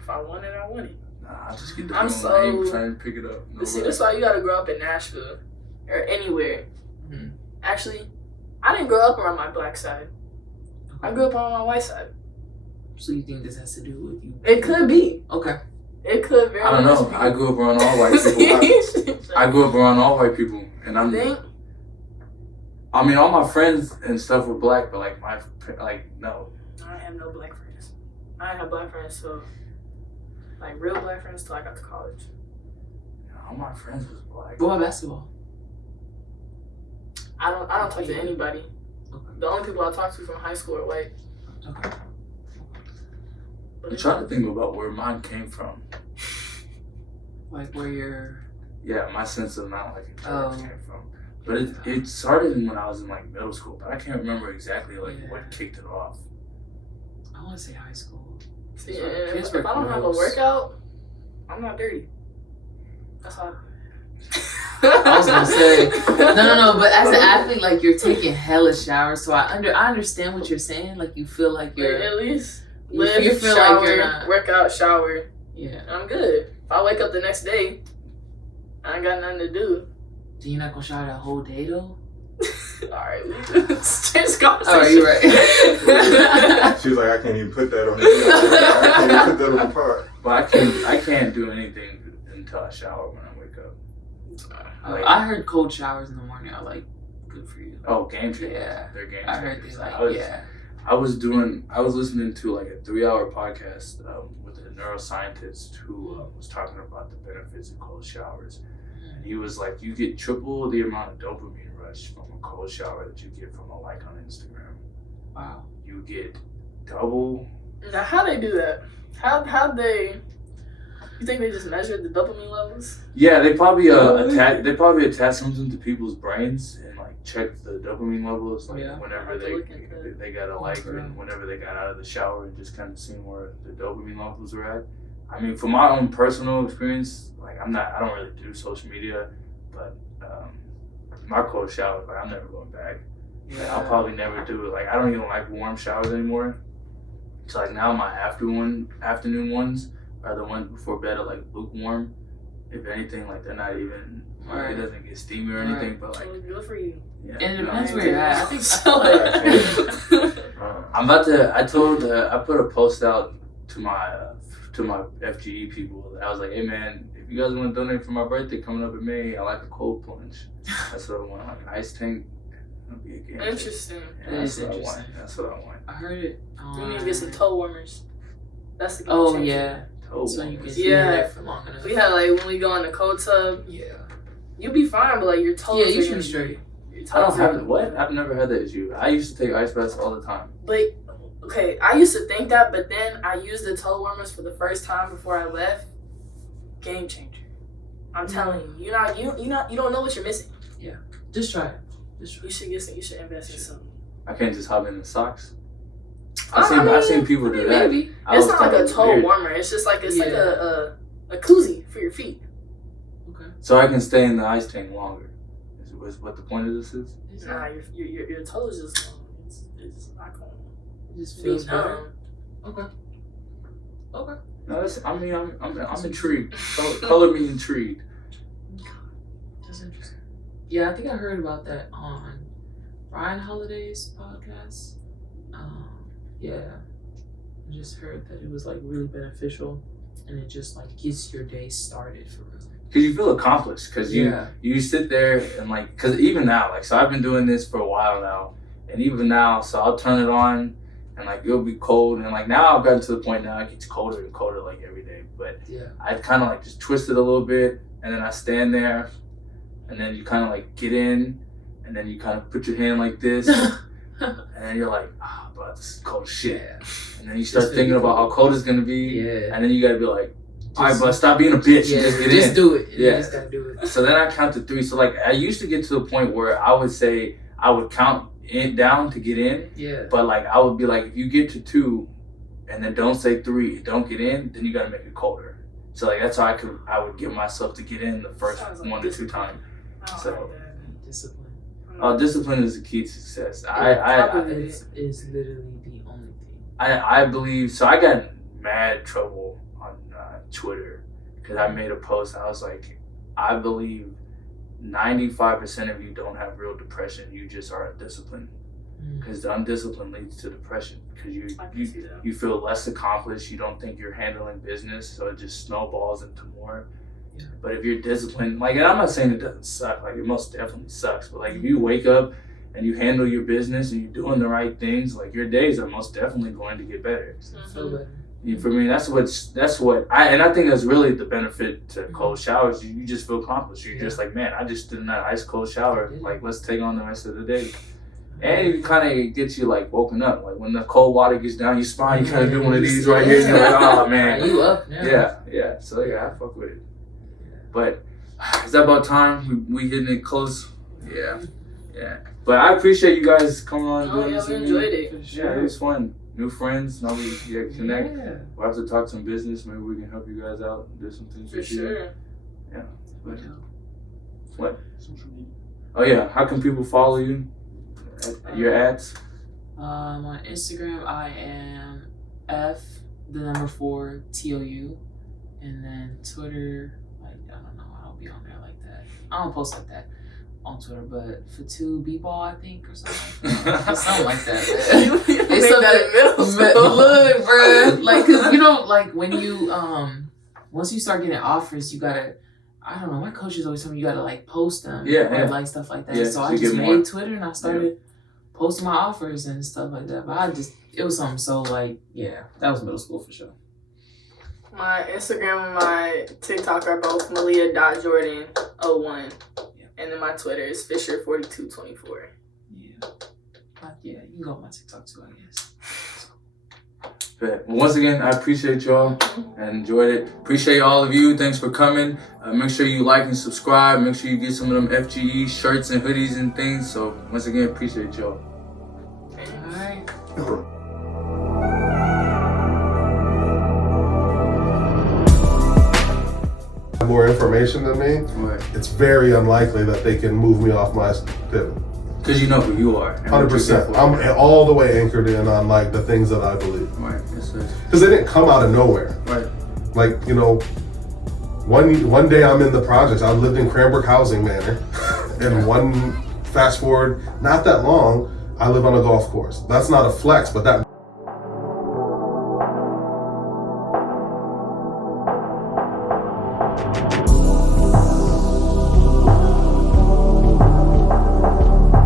If I want it, I want it. Nah, I just get the I'm phone. I ain't trying to pick it up. No see, that's why you gotta grow up in Nashville or anywhere. Mm-hmm. Actually, I didn't grow up around my black side. I grew up on my white side. So you think this has to do with you? It could be. Okay. It could very I don't know. I grew up around all white people. I grew up around all white people, and I mean, all my friends and stuff were black, but no. I have no black friends. I have black friends, so like real black friends till I got to college. All my friends was black. What about basketball? I don't talk to anybody. Okay. The only people I talk to from high school are white. Okay. I'm trying to think about where mine came from. Like where you're. Yeah, my sense of not liking Oh. came from. But it started when I was in like middle school, but I can't remember exactly like what kicked it off. I want to say high school. See, Kids if were I don't have a gross. workout, I'm not dirty. That's all. I was gonna say no, but as an athlete, like you're taking hella showers, so I understand what you're saying. Like you feel like you're At least you live, feel shower, like you're not. workout, shower, Yeah. and I'm good. If I wake up the next day, I ain't got nothing to do. So you're not gonna shower that whole day though? Alright, change conversation. Oh, you're right. She was like, I can't even put that on the I can't even put that on the pod. But I can't do anything until I shower when I wake up. Like, I heard cold showers in the morning are like good for you. oh, game changers. Yeah. They're game changers. I heard they like I was listening to like a 3-hour podcast with a neuroscientist who was talking about the benefits of cold showers. And he was like, you get triple the amount of dopamine rush from a cold shower that you get from a like on Instagram. Wow. You get double. Now, how they do that? How they? You think they just measured the dopamine levels? Yeah, they probably attach something to people's brains and like check the dopamine levels like Yeah. whenever I have to look into it. they got a like and whenever they got out of the shower and just kind of seeing where the dopamine levels were at. I mean, from my own personal experience, like I don't really do social media, but my cold shower, like I'm never going back. Like, I'll probably never do it. Like I don't even like warm showers anymore. So like now my afternoon ones are the ones before bed are like lukewarm. If anything, like they're not even like, it doesn't get steamy or anything, but like Oh, good for you. yeah. And it you know, depends where you're at. I feel like I'm about to. I put a post out to my FGE people. I was like, hey man, if you guys want to donate for my birthday coming up in May, I like a cold plunge. That's what I want, like an ice tank. That'll be a game changer. Interesting. Yeah, That is that's what I interesting. want. That's what I want. I heard it. You need to get some toe warmers. That's the game Oh changer. yeah. Toe So you can warmers. be in Yeah. there for long enough. We had like when we go in the cold tub, Yeah. you'll be fine, but like your toes. Yeah, are you should gonna be straight. Your toes I don't have are- what? I've never had that issue. I used to take ice baths all the time. But okay, I used to think that, but then I used the toe warmers for the first time before I left. Game changer. I'm telling you, you don't know what you're missing. Just try it. Just try You it. should get some. You should invest in something. I can't just hop in the socks. I I've seen people do that. Maybe. I It's was not like a thought it toe was weird. warmer. It's just like like Yeah. a koozie for your feet. Okay. So I can stay in the ice tank longer. Is what the point of this is? Nah, your toes just it's not going It just to feels be better. numb. Okay. Okay. No, I'm intrigued. Color me intrigued. That's interesting. Yeah, I think I heard about that on Ryan Holiday's podcast. Yeah. I just heard that it was like really beneficial and it just like gets your day started for real. Because you feel accomplished. Because you sit there and like, because even now, like, so I've been doing this for a while now. And even now, so I'll turn it on and like it'll be cold. And like now I've gotten to the point now it gets colder and colder like every day. But Yeah. I kind of like just twist it a little bit and then I stand there and then you kind of like get in and then you kind of put your hand like this and then you're like, oh, bro, this is cold as shit. Yeah. And then you start thinking about how cold it's gonna be. Yeah. And then you gotta be like, all right, but stop being a bitch and just get in. do it. Yeah. You just gotta do it. So then I count to 3. So like I used to get to the point where I would say I would count it down to get in. Yeah. But like I would be like, if you get to 2 and then don't say 3, don't get in, then you gotta make it colder. So like that's how I would give myself to get in the first Sounds like 1 to 2 discipline. times. I don't So- like that. Discipline. Discipline is the key to success. It's literally the only thing. I believe so. I got mad trouble on Twitter because I made a post. I was like, I believe 95% of you don't have real depression. You just are undisciplined. Because the undiscipline leads to depression. Because I can see that. you feel less accomplished. You don't think you're handling business, so it just snowballs into more. Yeah. But if you're disciplined, like, and I'm not saying it doesn't suck. Like, it most definitely sucks. But like, if you wake up and you handle your business and you're doing the right things, like your days are most definitely going to get better. Feel better. You feel me? I think that's really the benefit to cold showers. You just feel accomplished. You're just like, man, I just did that ice cold shower. Like, let's take on the rest of the day. And it kind of gets you like woken up. Like when the cold water gets down your spine, you kind of do one of these right here. And you're like, oh man, You up now? Yeah. So yeah, I fuck with it. But is that about time? We getting it close? Yeah. But I appreciate you guys coming on. Oh, yeah, we enjoyed it. Yeah, it was fun. New friends. Now we connect. Yeah. We'll have to talk some business. Maybe we can help you guys out and do some things. For sure. Yeah. But, what? Oh yeah. How can people follow you? Your ads? On Instagram, I am F4TOU, and then Twitter, like I don't know, I don't be on there like that. I don't post like that on Twitter, but Fatou B-ball, I think, or something. Something like that. It's something in middle school. Look, bro, like, cause you know, like when you once you start getting offers, you gotta. I don't know. My coaches always tell me you gotta like post them, or like stuff like that. Yeah, so I just made Twitter and I started posting my offers and stuff like that. But it was something so like, that was middle school for sure. My Instagram and my TikTok are both Malia.Jordan01, and then my Twitter is Fischer4224. Yeah, you can go on my TikTok too, I guess. But once again, I appreciate y'all and enjoyed it. Appreciate all of you. Thanks for coming. Make sure you like and subscribe. Make sure you get some of them FGE shirts and hoodies and things. So once again, appreciate y'all. All right. More information than me, Right. it's very unlikely that they can move me off my pivot. Because you know who you are. 100%. I'm all the way anchored in on like the things that I believe. Right. Yes, sir. Because they didn't come out of nowhere. Right. Like, you know, one day I'm in the projects. I lived in Cranbrook Housing Manor, and fast forward, not that long, I live on a golf course. That's not a flex, but that